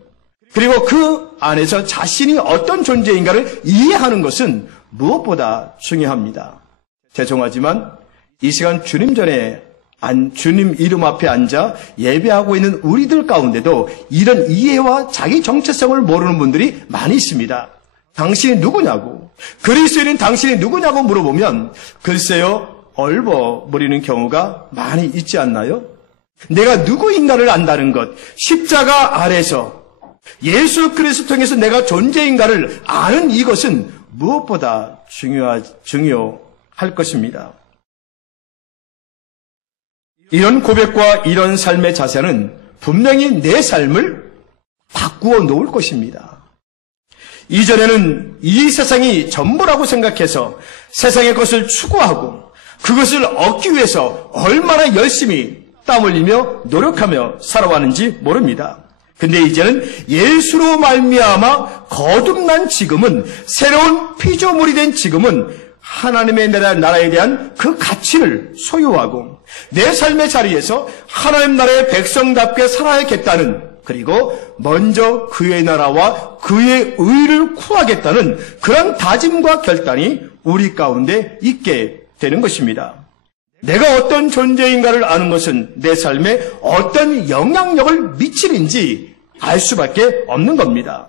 그리고 그 안에서 자신이 어떤 존재인가를 이해하는 것은 무엇보다 중요합니다. 죄송하지만 이 시간 주님 전에 주님 이름 앞에 앉아 예배하고 있는 우리들 가운데도 이런 이해와 자기 정체성을 모르는 분들이 많이 있습니다. 당신이 누구냐고, 그리스도인은 당신이 누구냐고 물어보면 글쎄요 얼버무리는 경우가 많이 있지 않나요? 내가 누구인가를 안다는 것, 십자가 아래서 예수 그리스도 통해서 내가 존재인가를 아는 이것은 무엇보다 중요할 것입니다. 이런 고백과 이런 삶의 자세는 분명히 내 삶을 바꾸어 놓을 것입니다. 이전에는 이 세상이 전부라고 생각해서 세상의 것을 추구하고 그것을 얻기 위해서 얼마나 열심히 땀 흘리며 노력하며 살아왔는지 모릅니다. 근데 이제는 예수로 말미암아 거듭난 지금은, 새로운 피조물이 된 지금은 하나님의 나라에 대한 그 가치를 소유하고 내 삶의 자리에서 하나님 나라의 백성답게 살아야겠다는, 그리고 먼저 그의 나라와 그의 의를 구하겠다는 그런 다짐과 결단이 우리 가운데 있게 되는 것입니다. 내가 어떤 존재인가를 아는 것은 내 삶에 어떤 영향력을 미치는지 알 수밖에 없는 겁니다.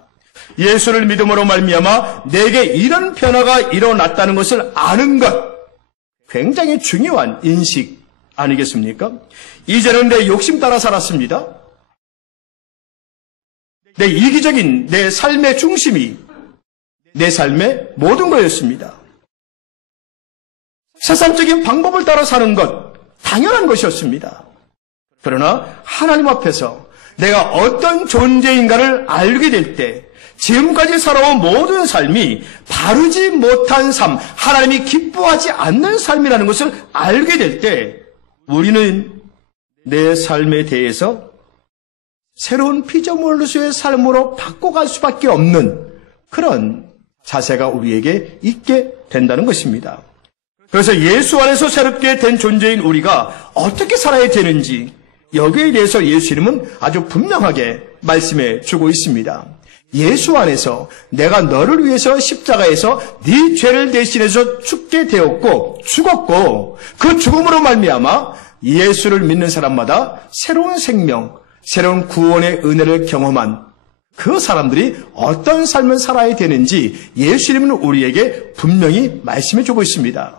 예수를 믿음으로 말미암아 내게 이런 변화가 일어났다는 것을 아는 것, 굉장히 중요한 인식 아니겠습니까? 이제는 내 욕심 따라 살았습니다. 내 이기적인 내 삶의 중심이 내 삶의 모든 거였습니다. 세상적인 방법을 따라 사는 것, 당연한 것이었습니다. 그러나 하나님 앞에서 내가 어떤 존재인가를 알게 될 때, 지금까지 살아온 모든 삶이 바르지 못한 삶, 하나님이 기뻐하지 않는 삶이라는 것을 알게 될 때, 우리는 내 삶에 대해서 새로운 피조물로서의 삶으로 바꿔갈 수밖에 없는 그런 자세가 우리에게 있게 된다는 것입니다. 그래서 예수 안에서 새롭게 된 존재인 우리가 어떻게 살아야 되는지, 여기에 대해서 예수님은 아주 분명하게 말씀해 주고 있습니다. 예수 안에서 내가 너를 위해서 십자가에서 네 죄를 대신해서 죽게 되었고 죽었고, 그 죽음으로 말미암아 예수를 믿는 사람마다 새로운 생명, 새로운 구원의 은혜를 경험한 그 사람들이 어떤 삶을 살아야 되는지 예수님은 우리에게 분명히 말씀해 주고 있습니다.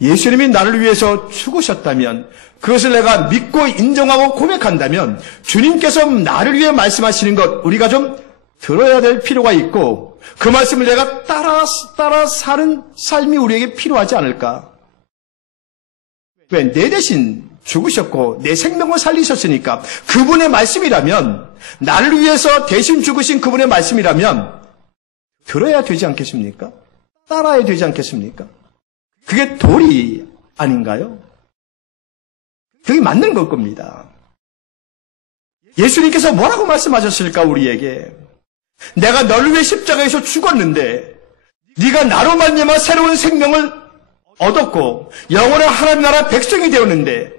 예수님이 나를 위해서 죽으셨다면, 그것을 내가 믿고 인정하고 고백한다면, 주님께서 나를 위해 말씀하시는 것 우리가 좀 들어야 될 필요가 있고, 그 말씀을 내가 따라 사는 삶이 우리에게 필요하지 않을까? 왜? 내 대신 죽으셨고 내 생명을 살리셨으니까, 그분의 말씀이라면, 나를 위해서 대신 죽으신 그분의 말씀이라면 들어야 되지 않겠습니까? 따라야 되지 않겠습니까? 그게 도리 아닌가요? 그게 맞는 걸 겁니다. 예수님께서 뭐라고 말씀하셨을까, 우리에게? 내가 너를 위해 십자가에서 죽었는데 네가 나로 말미암아 새로운 생명을 얻었고 영원한 하나님 나라 백성이 되었는데,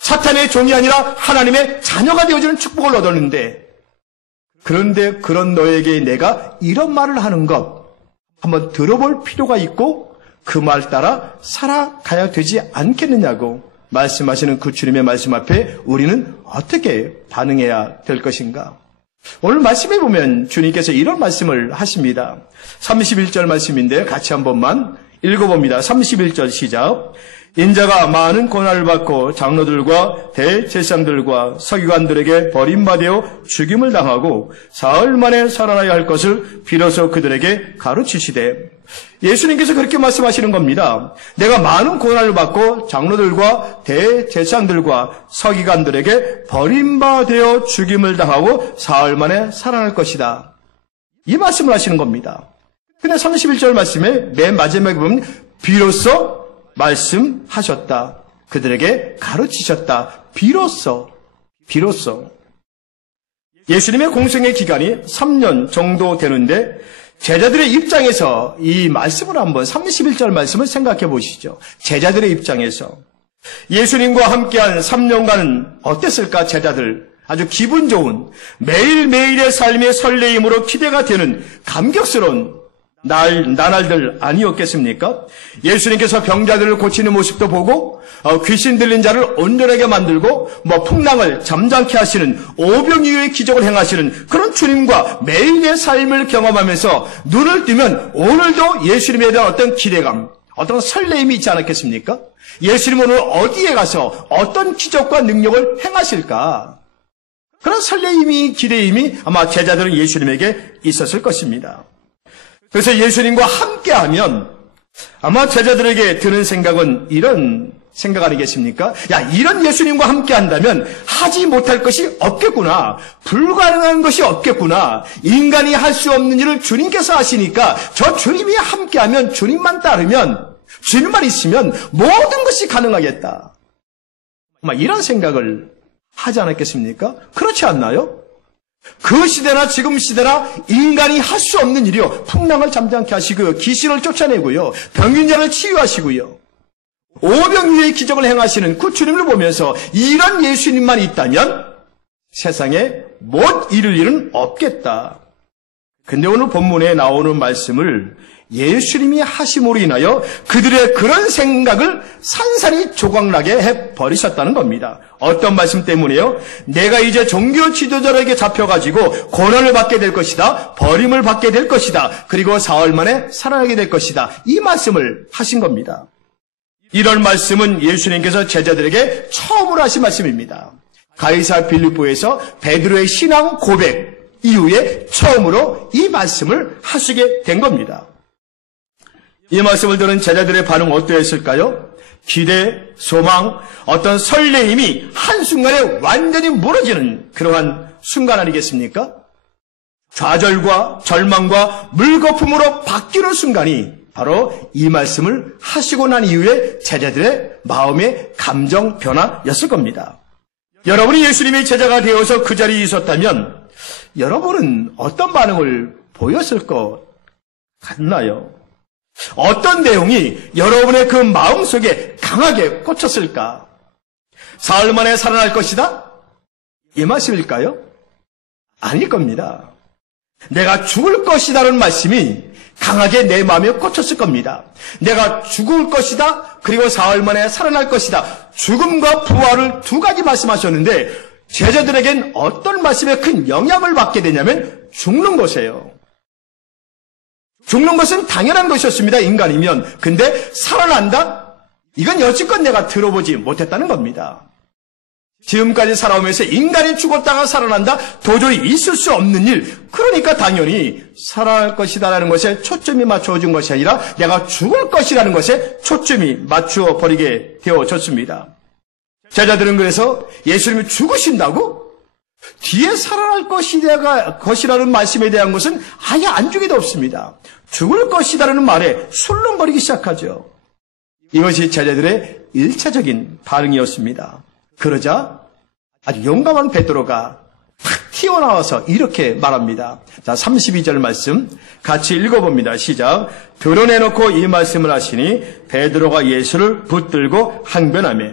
사탄의 종이 아니라 하나님의 자녀가 되어지는 축복을 얻었는데, 그런데 그런 너에게 내가 이런 말을 하는 것 한번 들어볼 필요가 있고 그 말 따라 살아가야 되지 않겠느냐고 말씀하시는 그 주님의 말씀 앞에 우리는 어떻게 반응해야 될 것인가? 오늘 말씀해 보면 주님께서 이런 말씀을 하십니다. 31절 말씀인데 같이 한 번만 읽어봅니다. 31절 시작. 인자가 많은 고난을 받고 장로들과 대제사장들과 서기관들에게 버림받아 죽임을 당하고 사흘 만에 살아나야 할 것을 비로소 그들에게 가르치시되, 예수님께서 그렇게 말씀하시는 겁니다. 내가 많은 고난을 받고 장로들과 대제사장들과 서기관들에게 버림받아 죽임을 당하고 사흘 만에 살아날 것이다. 이 말씀을 하시는 겁니다. 근데 31절 말씀에 맨 마지막에 보면 비로소 말씀하셨다. 그들에게 가르치셨다. 비로소. 예수님의 공생의 기간이 3년 정도 되는데, 제자들의 입장에서 이 말씀을 한번 31절 말씀을 생각해 보시죠. 제자들의 입장에서 예수님과 함께한 3년간은 어땠을까? 제자들 아주 기분 좋은, 매일매일의 삶의 설레임으로 기대가 되는 감격스러운 나날들 아니었겠습니까? 예수님께서 병자들을 고치는 모습도 보고, 귀신 들린 자를 온전하게 만들고, 풍랑을 잠잠케 하시는 오병이어의 기적을 행하시는 그런 주님과 매일의 삶을 경험하면서 눈을 뜨면 오늘도 예수님에 대한 어떤 기대감, 어떤 설레임이 있지 않았겠습니까? 예수님 오늘 어디에 가서 어떤 기적과 능력을 행하실까? 그런 설레임이, 기대임이 아마 제자들은 예수님에게 있었을 것입니다. 그래서 예수님과 함께하면 아마 제자들에게 드는 생각은 이런 생각 아니겠습니까? 야, 이런 예수님과 함께 한다면 하지 못할 것이 없겠구나. 불가능한 것이 없겠구나. 인간이 할 수 없는 일을 주님께서 하시니까 저 주님이 함께하면, 주님만 따르면, 주님만 있으면 모든 것이 가능하겠다. 이런 생각을 하지 않았겠습니까? 그렇지 않나요? 그 시대나 지금 시대나 인간이 할 수 없는 일이요. 풍랑을 잠잠케 하시고요. 귀신을 쫓아내고요. 병인자를 치유하시고요. 오병이어의 기적을 행하시는 그 주님을 보면서 이런 예수님만 있다면 세상에 못 이룰 일은 없겠다. 근데 오늘 본문에 나오는 말씀을 예수님이 하심으로 인하여 그들의 그런 생각을 산산이 조각나게 해버리셨다는 겁니다. 어떤 말씀 때문에요? 내가 이제 종교 지도자에게 잡혀가지고 고난을 받게 될 것이다. 버림을 받게 될 것이다. 그리고 사흘 만에 살아나게 될 것이다. 이 말씀을 하신 겁니다. 이런 말씀은 예수님께서 제자들에게 처음으로 하신 말씀입니다. 가이사 빌립보에서 베드로의 신앙 고백 이후에 처음으로 이 말씀을 하시게 된 겁니다. 이 말씀을 들은 제자들의 반응 어떠했을까요? 기대, 소망, 어떤 설레임이 한순간에 완전히 무너지는 그러한 순간 아니겠습니까? 좌절과 절망과 물거품으로 바뀌는 순간이 바로 이 말씀을 하시고 난 이후에 제자들의 마음의 감정 변화였을 겁니다. 여러분이 예수님의 제자가 되어서 그 자리에 있었다면 여러분은 어떤 반응을 보였을 것 같나요? 어떤 내용이 여러분의 그 마음속에 강하게 꽂혔을까? 사흘 만에 살아날 것이다? 이 말씀일까요? 아닐 겁니다. 내가 죽을 것이다라는 말씀이 강하게 내 마음에 꽂혔을 겁니다. 내가 죽을 것이다. 그리고 사흘 만에 살아날 것이다. 죽음과 부활을 두 가지 말씀하셨는데 제자들에겐 어떤 말씀에 큰 영향을 받게 되냐면 죽는 것이에요. 죽는 것은 당연한 것이었습니다. 인간이면. 근데 살아난다? 이건 여지껏 내가 들어보지 못했다는 겁니다. 지금까지 살아오면서 인간이 죽었다가 살아난다? 도저히 있을 수 없는 일. 그러니까 당연히 살아날 것이다라는 것에 초점이 맞춰진 것이 아니라 내가 죽을 것이라는 것에 초점이 맞추어 버리게 되어졌습니다. 제자들은 그래서 예수님이 죽으신다고? 뒤에 살아날 것이라는 말씀에 대한 것은 아예 안중에도 없습니다. 죽을 것이다라는 말에 술렁거리기 시작하죠. 이것이 제자들의 1차적인 반응이었습니다. 그러자 아주 용감한 베드로가 탁 튀어나와서 이렇게 말합니다. 자, 32절 말씀 같이 읽어봅니다. 시작. 드러내놓고 이 말씀을 하시니 베드로가 예수를 붙들고 항변하며.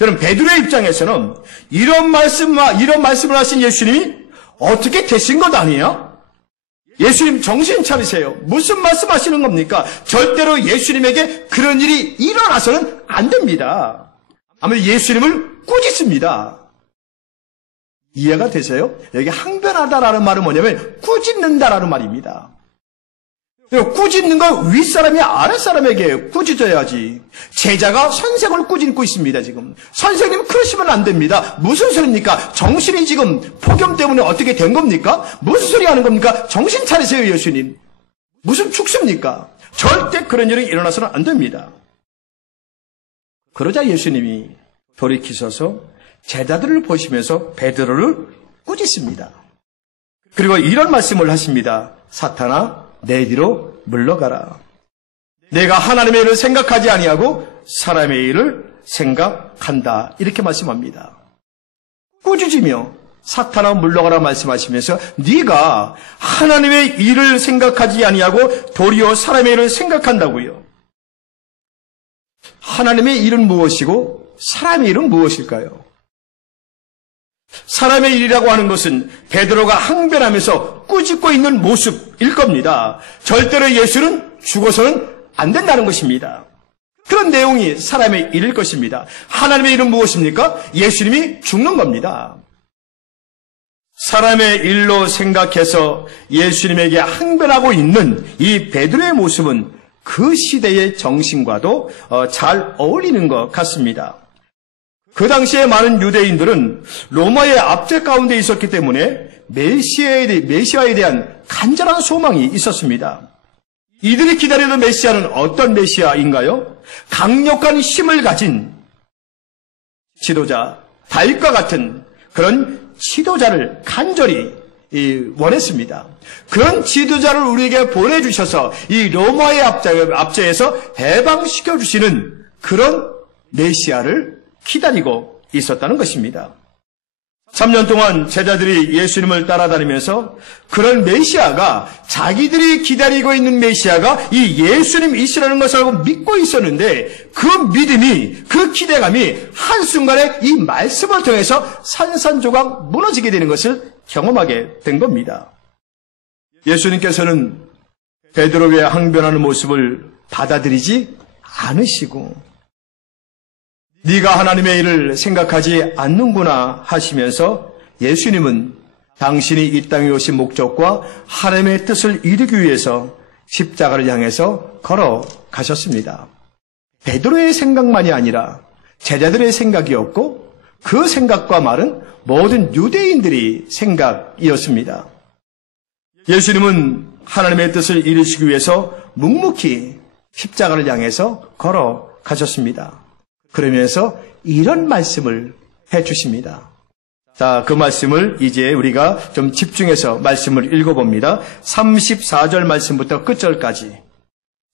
여러분, 베드로의 입장에서는 이런 말씀을 하신 예수님이 어떻게 되신 것 아니에요? 예수님 정신 차리세요. 무슨 말씀하시는 겁니까? 절대로 예수님에게 그런 일이 일어나서는 안 됩니다. 아무래도 예수님을 꾸짖습니다. 이해가 되세요? 여기 항변하다라는 말은 뭐냐면 꾸짖는다라는 말입니다. 꾸짖는 건 윗사람이 아랫사람에게 꾸짖어야지. 제자가 선생을 꾸짖고 있습니다, 지금. 선생님 그러시면 안 됩니다. 무슨 소리입니까? 정신이 지금 폭염 때문에 어떻게 된 겁니까? 무슨 소리 하는 겁니까? 정신 차리세요, 예수님. 무슨 축습니까? 절대 그런 일이 일어나서는 안 됩니다. 그러자 예수님이 돌이키셔서 제자들을 보시면서 베드로를 꾸짖습니다. 그리고 이런 말씀을 하십니다. 사탄아, 내 뒤로 물러가라. 내가 하나님의 일을 생각하지 아니하고 사람의 일을 생각한다. 이렇게 말씀합니다. 꾸짖으며 사탄아 물러가라 말씀하시면서 네가 하나님의 일을 생각하지 아니하고 도리어 사람의 일을 생각한다고요. 하나님의 일은 무엇이고 사람의 일은 무엇일까요? 사람의 일이라고 하는 것은 베드로가 항변하면서 꾸짖고 있는 모습일 겁니다. 절대로 예수는 죽어서는 안 된다는 것입니다. 그런 내용이 사람의 일일 것입니다. 하나님의 일은 무엇입니까? 예수님이 죽는 겁니다. 사람의 일로 생각해서 예수님에게 항변하고 있는 이 베드로의 모습은 그 시대의 정신과도 잘 어울리는 것 같습니다. 그 당시에 많은 유대인들은 로마의 압제 가운데 있었기 때문에 메시아에 대한 간절한 소망이 있었습니다. 이들이 기다리던 메시아는 어떤 메시아인가요? 강력한 힘을 가진 지도자 다윗과 같은 그런 지도자를 간절히 원했습니다. 그런 지도자를 우리에게 보내주셔서 이 로마의 압제에서 해방시켜 주시는 그런 메시아를 기다리고 있었다는 것입니다. 3년 동안 제자들이 예수님을 따라다니면서 그런 메시아가, 자기들이 기다리고 있는 메시아가 이 예수님이시라는 것을 알고 믿고 있었는데, 그 믿음이, 그 기대감이 한순간에 이 말씀을 통해서 산산조각 무너지게 되는 것을 경험하게 된 겁니다. 예수님께서는 베드로의 항변하는 모습을 받아들이지 않으시고, 네가 하나님의 일을 생각하지 않는구나 하시면서 예수님은 당신이 이 땅에 오신 목적과 하나님의 뜻을 이루기 위해서 십자가를 향해서 걸어가셨습니다. 베드로의 생각만이 아니라 제자들의 생각이었고, 그 생각과 말은 모든 유대인들이 생각이었습니다. 예수님은 하나님의 뜻을 이루시기 위해서 묵묵히 십자가를 향해서 걸어가셨습니다. 그러면서 이런 말씀을 해주십니다. 자, 그 말씀을 이제 우리가 좀 집중해서 말씀을 읽어봅니다. 34절 말씀부터 끝절까지,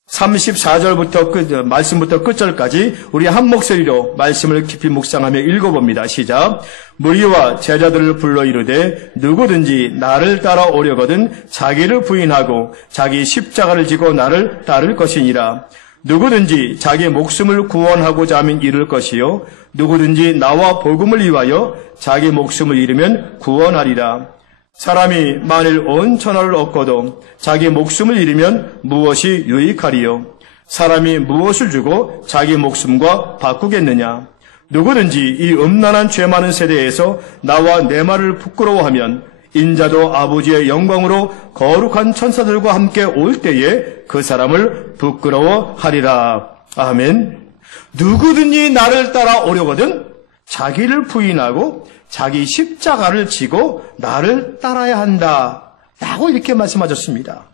34절부터 말씀부터 끝절까지 우리 한 목소리로 말씀을 깊이 묵상하며 읽어봅니다. 시작. 무리와 제자들을 불러 이르되 누구든지 나를 따라오려거든 자기를 부인하고 자기 십자가를 지고 나를 따를 것이니라. 누구든지 자기 목숨을 구원하고자 하면 잃을 것이요 누구든지 나와 복음을 위하여 자기 목숨을 잃으면 구원하리라. 사람이 만일 온 천하를 얻고도 자기 목숨을 잃으면 무엇이 유익하리요? 사람이 무엇을 주고 자기 목숨과 바꾸겠느냐? 누구든지 이 음란한 죄 많은 세대에서 나와 내 말을 부끄러워하면 인자도 아버지의 영광으로 거룩한 천사들과 함께 올 때에 그 사람을 부끄러워하리라. 아멘. 누구든지 나를 따라오려거든 자기를 부인하고 자기 십자가를 지고 나를 따라야 한다. 라고 이렇게 말씀하셨습니다.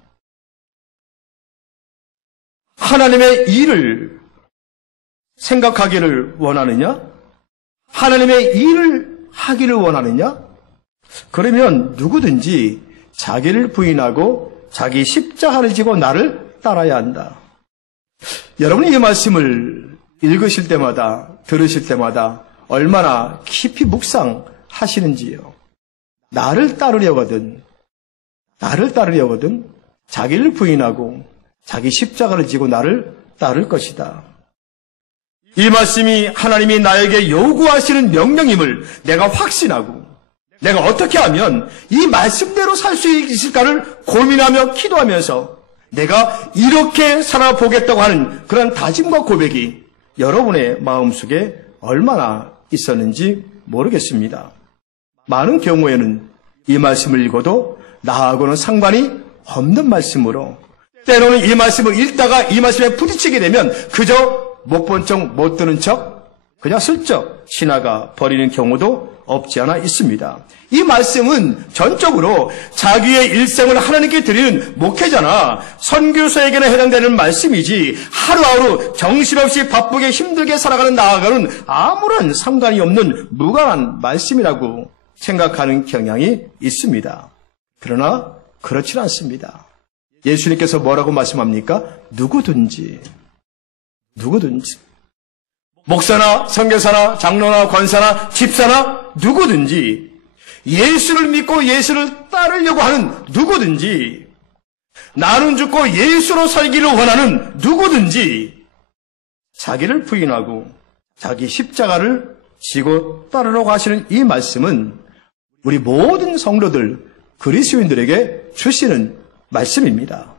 하나님의 일을 생각하기를 원하느냐? 하나님의 일을 하기를 원하느냐? 그러면 누구든지 자기를 부인하고 자기 십자가를 지고 나를 따라야 한다. 여러분이 이 말씀을 읽으실 때마다, 들으실 때마다 얼마나 깊이 묵상하시는지요. 나를 따르려거든 자기를 부인하고 자기 십자가를 지고 나를 따를 것이다. 이 말씀이 하나님이 나에게 요구하시는 명령임을 내가 확신하고, 내가 어떻게 하면 이 말씀대로 살 수 있을까를 고민하며 기도하면서 내가 이렇게 살아보겠다고 하는 그런 다짐과 고백이 여러분의 마음속에 얼마나 있었는지 모르겠습니다. 많은 경우에는 이 말씀을 읽어도 나하고는 상관이 없는 말씀으로, 때로는 이 말씀을 읽다가 이 말씀에 부딪히게 되면 그저 못 본 척, 못 들은 척 그냥 슬쩍 지나가 버리는 경우도 없지 않아 있습니다. 이 말씀은 전적으로 자기의 일생을 하나님께 드리는 목회자나 선교사에게는 해당되는 말씀이지, 하루하루 정신없이 바쁘게 힘들게 살아가는 나아가는 아무런 상관이 없는 무관한 말씀이라고 생각하는 경향이 있습니다. 그러나 그렇지는 않습니다. 예수님께서 뭐라고 말씀합니까? 누구든지 목사나 선교사나 장로나 권사나 집사나 누구든지 예수를 믿고 예수를 따르려고 하는 누구든지, 나는 죽고 예수로 살기를 원하는 누구든지 자기를 부인하고 자기 십자가를 지고 따르려고 하시는 이 말씀은 우리 모든 성도들, 그리스도인들에게 주시는 말씀입니다.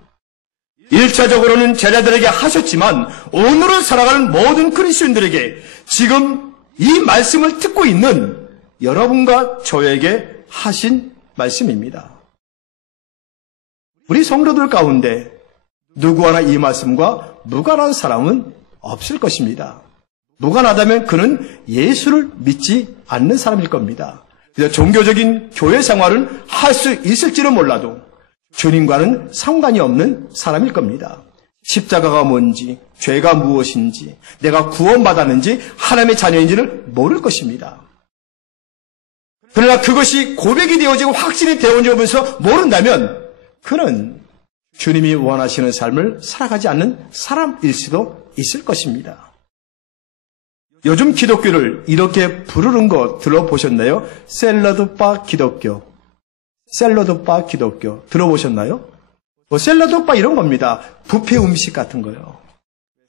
1차적으로는 제자들에게 하셨지만 오늘을 살아가는 모든 그리스도인들에게 지금 이 말씀을 듣고 있는 여러분과 저에게 하신 말씀입니다. 우리 성도들 가운데 누구 하나 이 말씀과 무관한 사람은 없을 것입니다. 무관하다면 그는 예수를 믿지 않는 사람일 겁니다. 그래서 종교적인 교회 생활은 할 수 있을지는 몰라도 주님과는 상관이 없는 사람일 겁니다. 십자가가 뭔지, 죄가 무엇인지, 내가 구원받았는지, 하나님의 자녀인지를 모를 것입니다. 그러나 그것이 고백이 되어지고 확신이 되어지면서 모른다면 그는 주님이 원하시는 삶을 살아가지 않는 사람일 수도 있을 것입니다. 요즘 기독교를 이렇게 부르는 거 들어보셨나요? 샐러드바 기독교. 샐러드바 기독교. 들어보셨나요? 샐러드바 이런 겁니다. 뷔페 음식 같은 거요.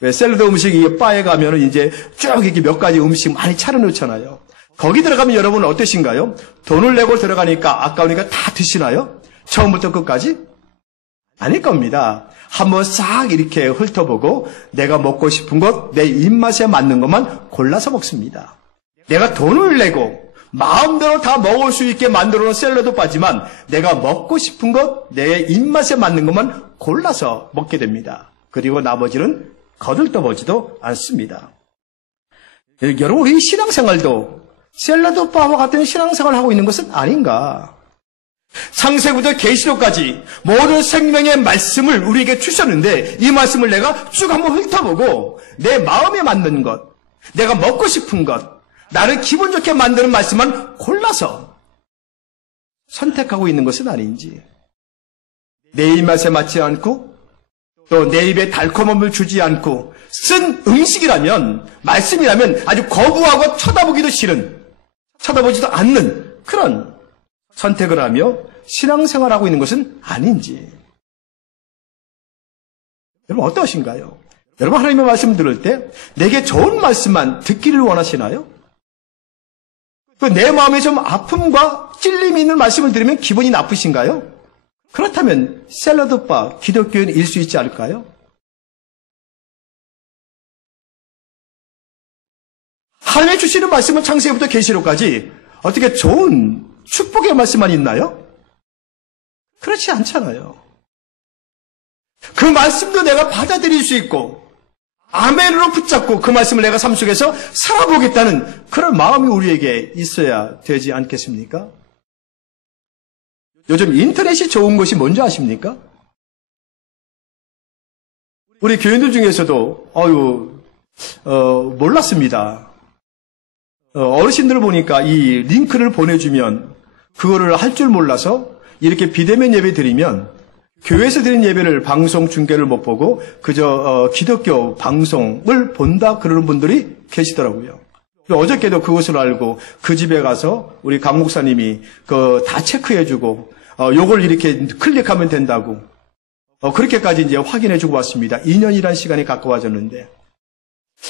왜 샐러드 음식이 바에 가면은 이제 쭉 이렇게 몇 가지 음식 많이 차려놓잖아요. 거기 들어가면 여러분 어떠신가요? 돈을 내고 들어가니까 아까우니까 다 드시나요? 처음부터 끝까지? 아닐 겁니다. 한번 싹 이렇게 훑어보고 내가 먹고 싶은 것, 내 입맛에 맞는 것만 골라서 먹습니다. 내가 돈을 내고 마음대로 다 먹을 수 있게 만들어놓은 샐러드 바지만 내가 먹고 싶은 것, 내 입맛에 맞는 것만 골라서 먹게 됩니다. 그리고 나머지는 거들떠보지도 않습니다. 여러분, 우리 신앙생활도 샐러드 바와 같은 신앙생활을 하고 있는 것은 아닌가? 창세부터 계시록까지 모든 생명의 말씀을 우리에게 주셨는데 이 말씀을 내가 쭉 한번 훑어보고 내 마음에 맞는 것, 내가 먹고 싶은 것, 나를 기분 좋게 만드는 말씀만 골라서 선택하고 있는 것은 아닌지, 내 입맛에 맞지 않고 또 내 입에 달콤함을 주지 않고 쓴 음식이라면, 말씀이라면 아주 거부하고 쳐다보기도 싫은, 쳐다보지도 않는 그런 선택을 하며 신앙생활하고 있는 것은 아닌지. 여러분 어떠신가요? 여러분 하나님의 말씀 들을 때 내게 좋은 말씀만 듣기를 원하시나요? 내 마음에 좀 아픔과 찔림이 있는 말씀을 들으면 기분이 나쁘신가요? 그렇다면 샐러드바 기독교인일 수 있지 않을까요? 하나님이 주시는 말씀은 창세기부터 계시록까지 어떻게 좋은 축복의 말씀만 있나요? 그렇지 않잖아요. 그 말씀도 내가 받아들일 수 있고 아멘으로 붙잡고 그 말씀을 내가 삶 속에서 살아보겠다는 그런 마음이 우리에게 있어야 되지 않겠습니까? 요즘 인터넷이 좋은 것이 뭔지 아십니까? 우리 교인들 중에서도 몰랐습니다. 어르신들을 보니까 이 링크를 보내주면 그거를 할 줄 몰라서 이렇게 비대면 예배 드리면 교회에서 드린 예배를 방송 중계를 못 보고 그저 기독교 방송을 본다 그러는 분들이 계시더라고요. 어저께도 그것을 알고 그 집에 가서 우리 강 목사님이 다 체크해주고 요걸 이렇게 클릭하면 된다고 그렇게까지 이제 확인해주고 왔습니다. 2년이라는 시간이 가까워졌는데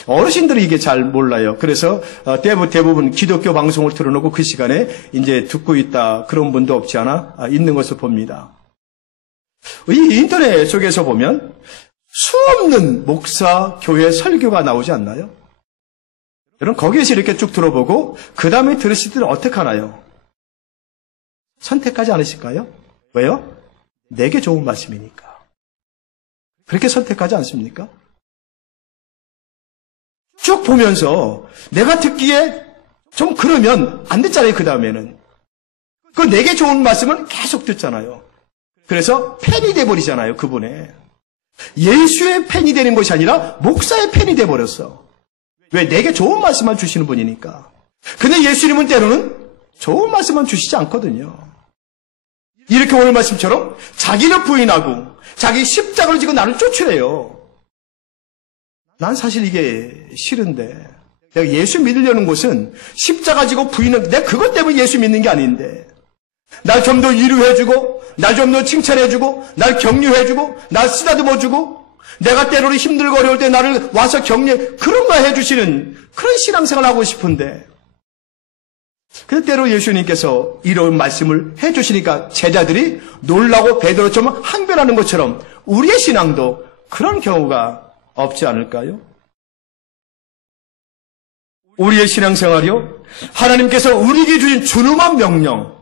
어르신들이 이게 잘 몰라요. 그래서 대부분 기독교 방송을 틀어놓고 그 시간에 이제 듣고 있다 그런 분도 없지 않아 있는 것을 봅니다. 이 인터넷 속에서 보면 수없는 목사, 교회 설교가 나오지 않나요? 여러분 거기에서 이렇게 쭉 들어보고 그 다음에 들으실 때는 어떻게 하나요? 선택하지 않으실까요? 왜요? 내게 좋은 말씀이니까. 그렇게 선택하지 않습니까? 쭉 보면서 내가 듣기에 좀 그러면 안 듣잖아요. 그 다음에는. 그 내게 좋은 말씀은 계속 듣잖아요. 그래서 팬이 돼버리잖아요. 그분의. 예수의 팬이 되는 것이 아니라 목사의 팬이 돼버렸어. 왜? 내게 좋은 말씀만 주시는 분이니까. 근데 예수님은 때로는 좋은 말씀만 주시지 않거든요. 이렇게 오늘 말씀처럼 자기를 부인하고 자기 십자가를 지고 나를 쫓으래요. 난 사실 이게 싫은데 내가 예수 믿으려는 것은 십자가 지고 부인은 내가 그것 때문에 예수 믿는 게 아닌데 날 좀 더 위로해주고 날 좀 더 칭찬해주고 날 격려해주고 날 쓰다듬어주고 내가 때로는 힘들고 어려울 때 나를 와서 격려해 그런 거 해주시는 그런 신앙생활을 하고 싶은데 근데 때로 예수님께서 이런 말씀을 해주시니까 제자들이 놀라고 베드로처럼 항변하는 것처럼 우리의 신앙도 그런 경우가 없지 않을까요? 우리의 신앙생활이요? 하나님께서 우리에게 주신 준엄한 명령,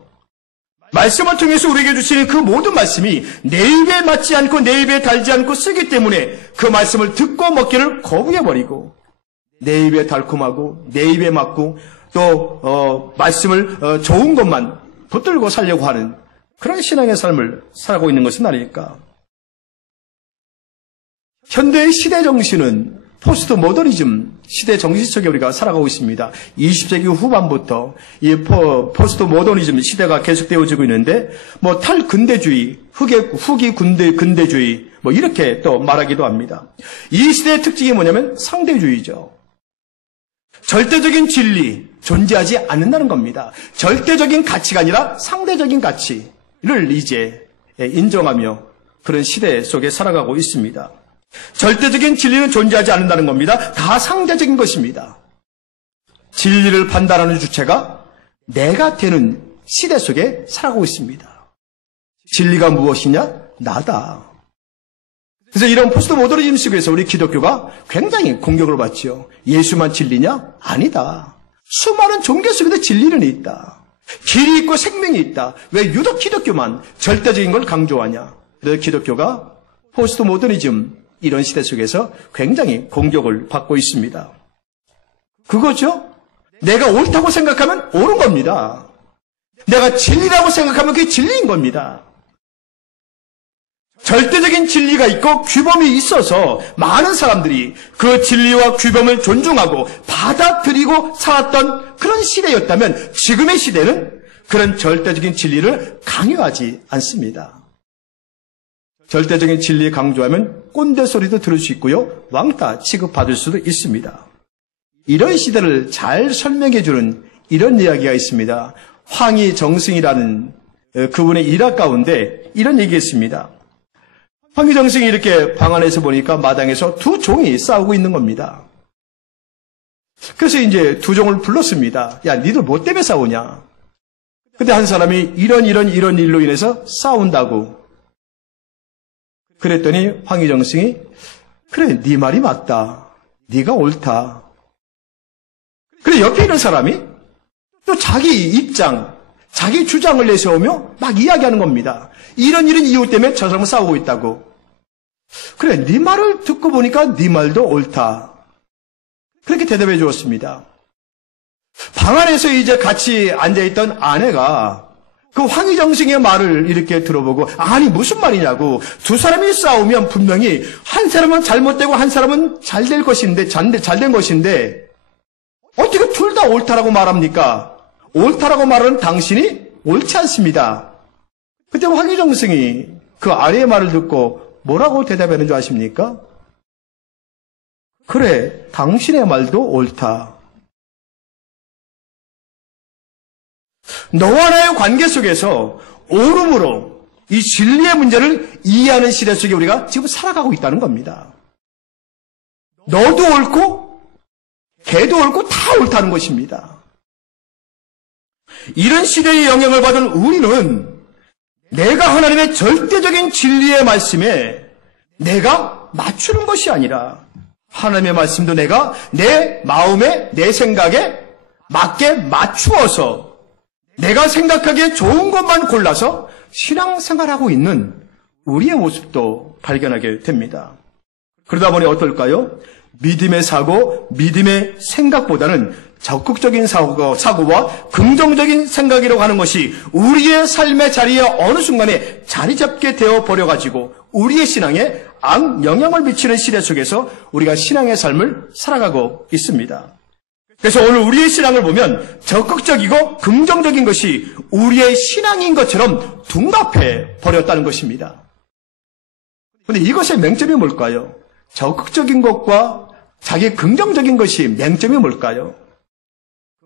말씀을 통해서 우리에게 주시는 그 모든 말씀이 내 입에 맞지 않고 내 입에 달지 않고 쓰기 때문에 그 말씀을 듣고 먹기를 거부해버리고 내 입에 달콤하고 내 입에 맞고 또 말씀을 좋은 것만 붙들고 살려고 하는 그런 신앙의 삶을 살아가고 있는 것은 아닐까? 현대의 시대 정신은 포스트 모더니즘 시대 정신 속에 우리가 살아가고 있습니다. 20세기 후반부터 이 포스트 모더니즘 시대가 계속되어지고 있는데 탈근대주의, 후기 근대주의 이렇게 또 말하기도 합니다. 이 시대의 특징이 뭐냐면 상대주의죠. 절대적인 진리 존재하지 않는다는 겁니다. 절대적인 가치가 아니라 상대적인 가치를 이제 인정하며 그런 시대 속에 살아가고 있습니다. 절대적인 진리는 존재하지 않는다는 겁니다. 다 상대적인 것입니다. 진리를 판단하는 주체가 내가 되는 시대 속에 살아가고 있습니다. 진리가 무엇이냐? 나다. 그래서 이런 포스트 모더니즘 속에서 우리 기독교가 굉장히 공격을 받죠. 예수만 진리냐? 아니다. 수많은 종교 속에도 진리는 있다. 길이 있고 생명이 있다. 왜 유독 기독교만 절대적인 걸 강조하냐? 그래서 기독교가 포스트 모더니즘 이런 시대 속에서 굉장히 공격을 받고 있습니다. 그거죠? 내가 옳다고 생각하면 옳은 겁니다. 내가 진리라고 생각하면 그게 진리인 겁니다. 절대적인 진리가 있고 규범이 있어서 많은 사람들이 그 진리와 규범을 존중하고 받아들이고 살았던 그런 시대였다면 지금의 시대는 그런 절대적인 진리를 강요하지 않습니다. 절대적인 진리 강조하면 꼰대 소리도 들을 수 있고요. 왕따 취급받을 수도 있습니다. 이런 시대를 잘 설명해주는 이런 이야기가 있습니다. 황희정승이라는 그분의 일화 가운데 이런 얘기했습니다. 황희정승이 이렇게 방 안에서 보니까 마당에서 두 종이 싸우고 있는 겁니다. 그래서 이제 두 종을 불렀습니다. 야, 니들 뭐 때문에 싸우냐? 근데 한 사람이 이런 일로 인해서 싸운다고. 그랬더니 황희정승이 그래, 네 말이 맞다. 네가 옳다. 그래, 옆에 있는 사람이 또 자기 입장, 자기 주장을 내세우며 막 이야기하는 겁니다. 이런 이유 때문에 저 사람은 싸우고 있다고. 그래, 네 말을 듣고 보니까 네 말도 옳다. 그렇게 대답해 주었습니다. 방 안에서 이제 같이 앉아있던 아내가 그 황희정승의 말을 이렇게 들어보고 아니 무슨 말이냐고. 두 사람이 싸우면 분명히 한 사람은 잘못되고 한 사람은 잘된 것인데 어떻게 둘 다 옳다라고 말합니까? 옳다라고 말하는 당신이 옳지 않습니다. 그때 황희정승이 그 아내의 말을 듣고 뭐라고 대답하는 줄 아십니까? 그래, 당신의 말도 옳다. 너와 나의 관계 속에서 옳음으로 이 진리의 문제를 이해하는 시대 속에 우리가 지금 살아가고 있다는 겁니다. 너도 옳고 걔도 옳고 다 옳다는 것입니다. 이런 시대의 영향을 받은 우리는 내가 하나님의 절대적인 진리의 말씀에 내가 맞추는 것이 아니라 하나님의 말씀도 내가 내 마음에 내 생각에 맞게 맞추어서 내가 생각하기에 좋은 것만 골라서 신앙생활하고 있는 우리의 모습도 발견하게 됩니다. 그러다 보니 어떨까요? 믿음의 사고, 믿음의 생각보다는 적극적인 사고와 긍정적인 생각이라고 하는 것이 우리의 삶의 자리에 어느 순간에 자리 잡게 되어 버려가지고 우리의 신앙에 악영향을 미치는 시대 속에서 우리가 신앙의 삶을 살아가고 있습니다. 그래서 오늘 우리의 신앙을 보면 적극적이고 긍정적인 것이 우리의 신앙인 것처럼 둔갑해 버렸다는 것입니다. 그런데 이것의 맹점이 뭘까요? 적극적인 것과 자기 긍정적인 것이 맹점이 뭘까요?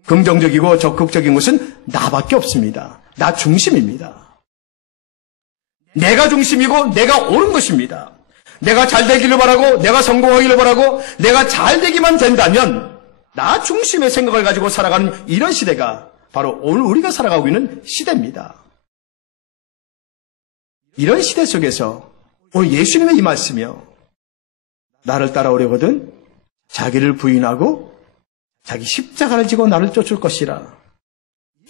긍정적이고 적극적인 것은 나밖에 없습니다. 나 중심입니다. 내가 중심이고 내가 옳은 것입니다. 내가 잘 되기를 바라고 내가 성공하기를 바라고 내가 잘 되기만 된다면 나 중심의 생각을 가지고 살아가는 이런 시대가 바로 오늘 우리가 살아가고 있는 시대입니다. 이런 시대 속에서 오늘 예수님의 이 말씀이요. 나를 따라오려거든 자기를 부인하고 자기 십자가를 지고 나를 쫓을 것이라.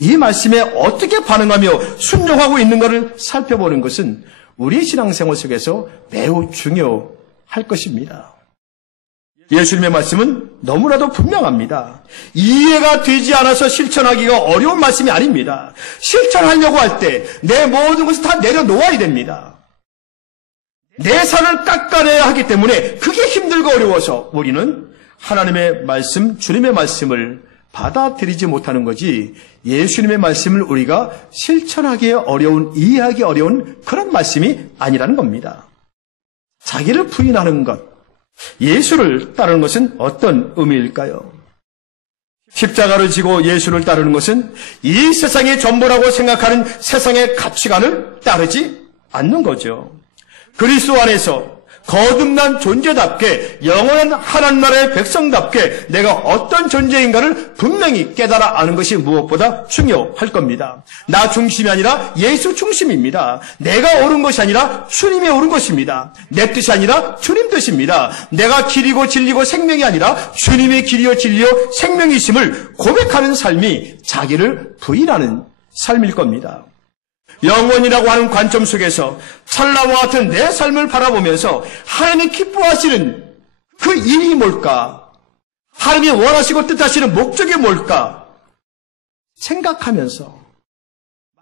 이 말씀에 어떻게 반응하며 순종하고 있는 것을 살펴보는 것은 우리의 신앙생활 속에서 매우 중요할 것입니다. 예수님의 말씀은 너무나도 분명합니다. 이해가 되지 않아서 실천하기가 어려운 말씀이 아닙니다. 실천하려고 할 때 내 모든 것을 다 내려놓아야 됩니다. 내 살을 깎아내야 하기 때문에 그게 힘들고 어려워서 우리는 하나님의 말씀, 주님의 말씀을 받아들이지 못하는 거지, 예수님의 말씀을 우리가 실천하기 어려운, 이해하기 어려운 그런 말씀이 아니라는 겁니다. 자기를 부인하는 것, 예수를 따르는 것은 어떤 의미일까요? 십자가를 지고 예수를 따르는 것은 이 세상의 전부라고 생각하는 세상의 가치관을 따르지 않는 거죠. 그리스도 안에서 거듭난 존재답게, 영원한 하나님 나라의 백성답게 내가 어떤 존재인가를 분명히 깨달아 아는 것이 무엇보다 중요할 겁니다. 나 중심이 아니라 예수 중심입니다. 내가 옳은 것이 아니라 주님이 옳은 것입니다. 내 뜻이 아니라 주님 뜻입니다. 내가 길이고 진리고 생명이 아니라 주님의 길이요 진리요 생명이심을 고백하는 삶이 자기를 부인하는 삶일 겁니다. 영원이라고 하는 관점 속에서 찰나와 같은 내 삶을 바라보면서 하나님이 기뻐하시는 그 일이 뭘까? 하나님이 원하시고 뜻하시는 목적이 뭘까? 생각하면서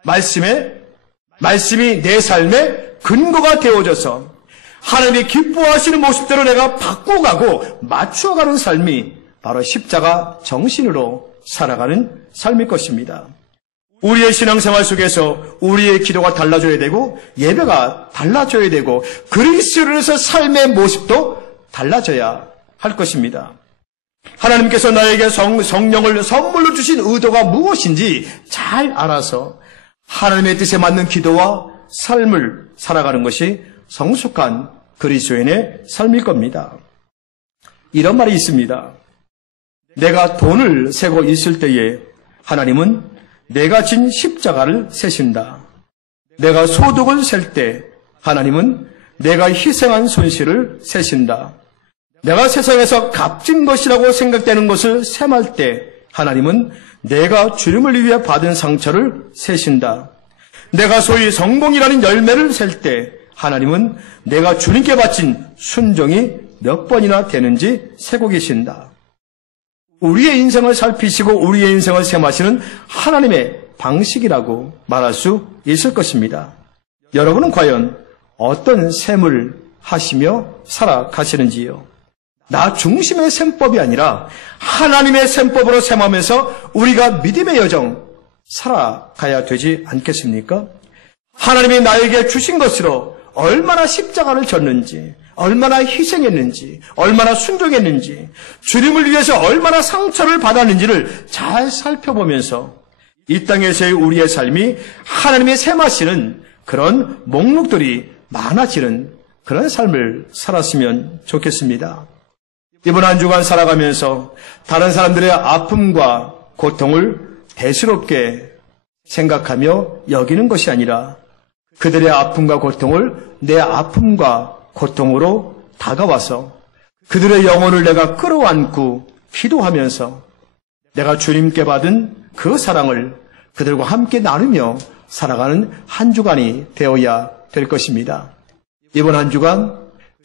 말씀이 내 삶의 근거가 되어져서 하나님이 기뻐하시는 모습대로 내가 바꿔가고 맞추어가는 삶이 바로 십자가 정신으로 살아가는 삶일 것입니다. 우리의 신앙생활 속에서 우리의 기도가 달라져야 되고 예배가 달라져야 되고 그리스도에서 삶의 모습도 달라져야 할 것입니다. 하나님께서 나에게 성령을 선물로 주신 의도가 무엇인지 잘 알아서 하나님의 뜻에 맞는 기도와 삶을 살아가는 것이 성숙한 그리스도인의 삶일 겁니다. 이런 말이 있습니다. 내가 돈을 세고 있을 때에 하나님은 내가 진 십자가를 세신다. 내가 소득을 셀 때 하나님은 내가 희생한 손실을 세신다. 내가 세상에서 값진 것이라고 생각되는 것을 셈할 때 하나님은 내가 주님을 위해 받은 상처를 세신다. 내가 소위 성공이라는 열매를 셀 때 하나님은 내가 주님께 바친 순종이 몇 번이나 되는지 세고 계신다. 우리의 인생을 살피시고 우리의 인생을 셈하시는 하나님의 방식이라고 말할 수 있을 것입니다. 여러분은 과연 어떤 셈을 하시며 살아가시는지요? 나 중심의 셈법이 아니라 하나님의 셈법으로 셈하면서 우리가 믿음의 여정 살아가야 되지 않겠습니까? 하나님이 나에게 주신 것으로 얼마나 십자가를 졌는지, 얼마나 희생했는지, 얼마나 순종했는지, 주님을 위해서 얼마나 상처를 받았는지를 잘 살펴보면서 이 땅에서의 우리의 삶이 하나님의 셈하시는 그런 목록들이 많아지는 그런 삶을 살았으면 좋겠습니다. 이번 한 주간 살아가면서 다른 사람들의 아픔과 고통을 대수롭게 생각하며 여기는 것이 아니라 그들의 아픔과 고통을 내 아픔과 고통으로 다가와서 그들의 영혼을 내가 끌어안고 기도하면서 내가 주님께 받은 그 사랑을 그들과 함께 나누며 살아가는 한 주간이 되어야 될 것입니다. 이번 한 주간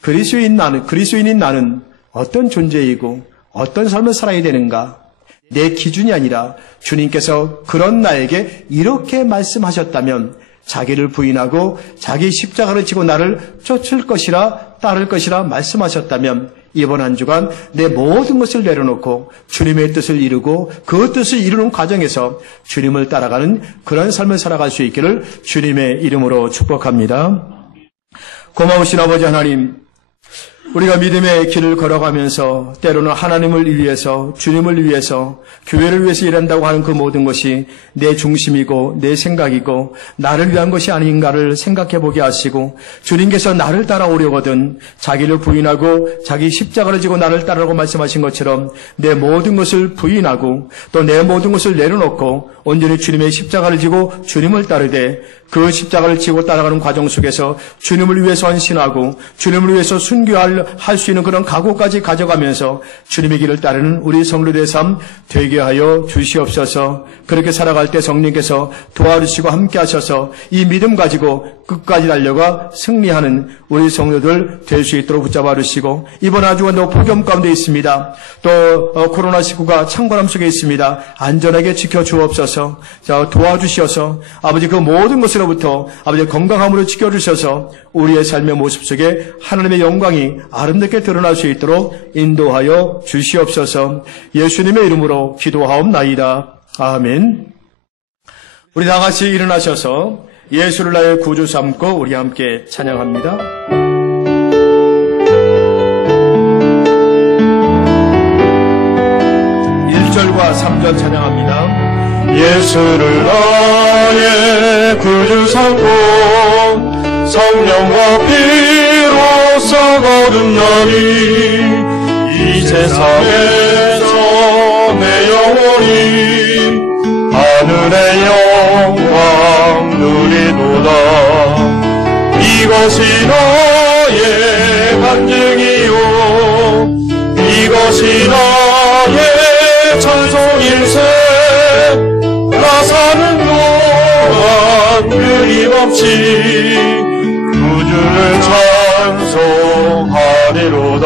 그리스도인인 나는 어떤 존재이고 어떤 삶을 살아야 되는가? 내 기준이 아니라 주님께서 그런 나에게 이렇게 말씀하셨다면 자기를 부인하고 자기 십자가를 지고 나를 쫓을 것이라 따를 것이라 말씀하셨다면 이번 한 주간 내 모든 것을 내려놓고 주님의 뜻을 이루고 그 뜻을 이루는 과정에서 주님을 따라가는 그런 삶을 살아갈 수 있기를 주님의 이름으로 축복합니다. 고마우신 아버지 하나님, 우리가 믿음의 길을 걸어가면서 때로는 하나님을 위해서, 주님을 위해서, 교회를 위해서 일한다고 하는 그 모든 것이 내 중심이고 내 생각이고 나를 위한 것이 아닌가를 생각해 보게 하시고 주님께서 나를 따라오려거든 자기를 부인하고 자기 십자가를 지고 나를 따르라고 말씀하신 것처럼 내 모든 것을 부인하고 또 내 모든 것을 내려놓고 온전히 주님의 십자가를 지고 주님을 따르되 그 십자가를 지고 따라가는 과정 속에서 주님을 위해서 헌신하고 주님을 위해서 순교할 감당을 할 수 있는 그런 각오까지 가져가면서 주님의 길을 따르는 우리 성도들의 삶 되게 하여 주시옵소서. 그렇게 살아갈 때 성령께서 도와주시고 함께 하셔서 이 믿음 가지고 끝까지 달려가 승리하는 우리 성도들 될 수 있도록 붙잡아 주시고, 이번 한 주간도 폭염 가운데 있습니다. 또 코로나19가 창궐함 속에 있습니다. 안전하게 지켜주옵소서. 자, 도와주시어서 아버지 그 모든 것으로부터 아버지 건강함으로 지켜주셔서 우리의 삶의 모습 속에 하나님의 영광이 아름답게 드러날 수 있도록 인도하여 주시옵소서. 예수님의 이름으로 기도하옵나이다. 아멘. 우리 다 같이 일어나셔서 예수를 나의 구주 삼고 우리 함께 찬양합니다. 1절과 3절 찬양합니다. 예수를 나의 구주 삼고 성령과 피로써 거듭나니 이 세상에서 내 영혼이 하늘의 영광 누리도다. 이것이 나의 간증이요 이것이 나의 찬송일세. 나 사는 동안 끊임없이 구주를 찬송하리로다.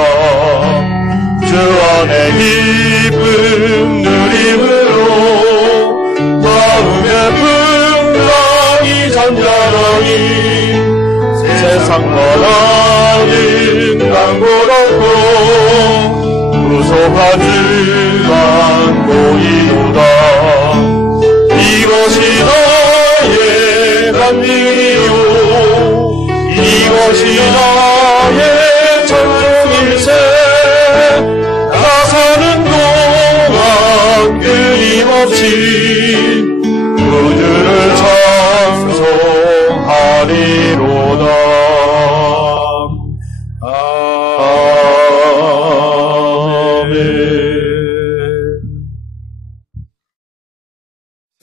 주 안에 기쁨 누림으로 마음의 풍랑이 잔잔하니 세상과 나는 난고롭고 무속하지 않고이로다. 이것이 나의 간증이요 이것이 나의 찬송일세. 나 사는 동안 끊임없이 구주를 찬송하리로다.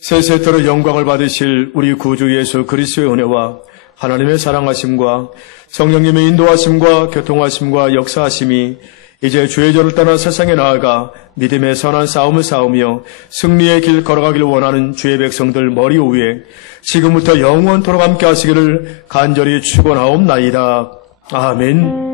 세세토록 영광을 받으실 우리 구주 예수 그리스도의 은혜와 하나님의 사랑하심과 성령님의 인도하심과 교통하심과 역사하심이 이제 주의 저를 떠나 세상에 나아가 믿음의 선한 싸움을 싸우며 승리의 길 걸어가길 원하는 주의 백성들 머리 위에 지금부터 영원토록 함께 하시기를 간절히 축원하옵나이다. 아멘.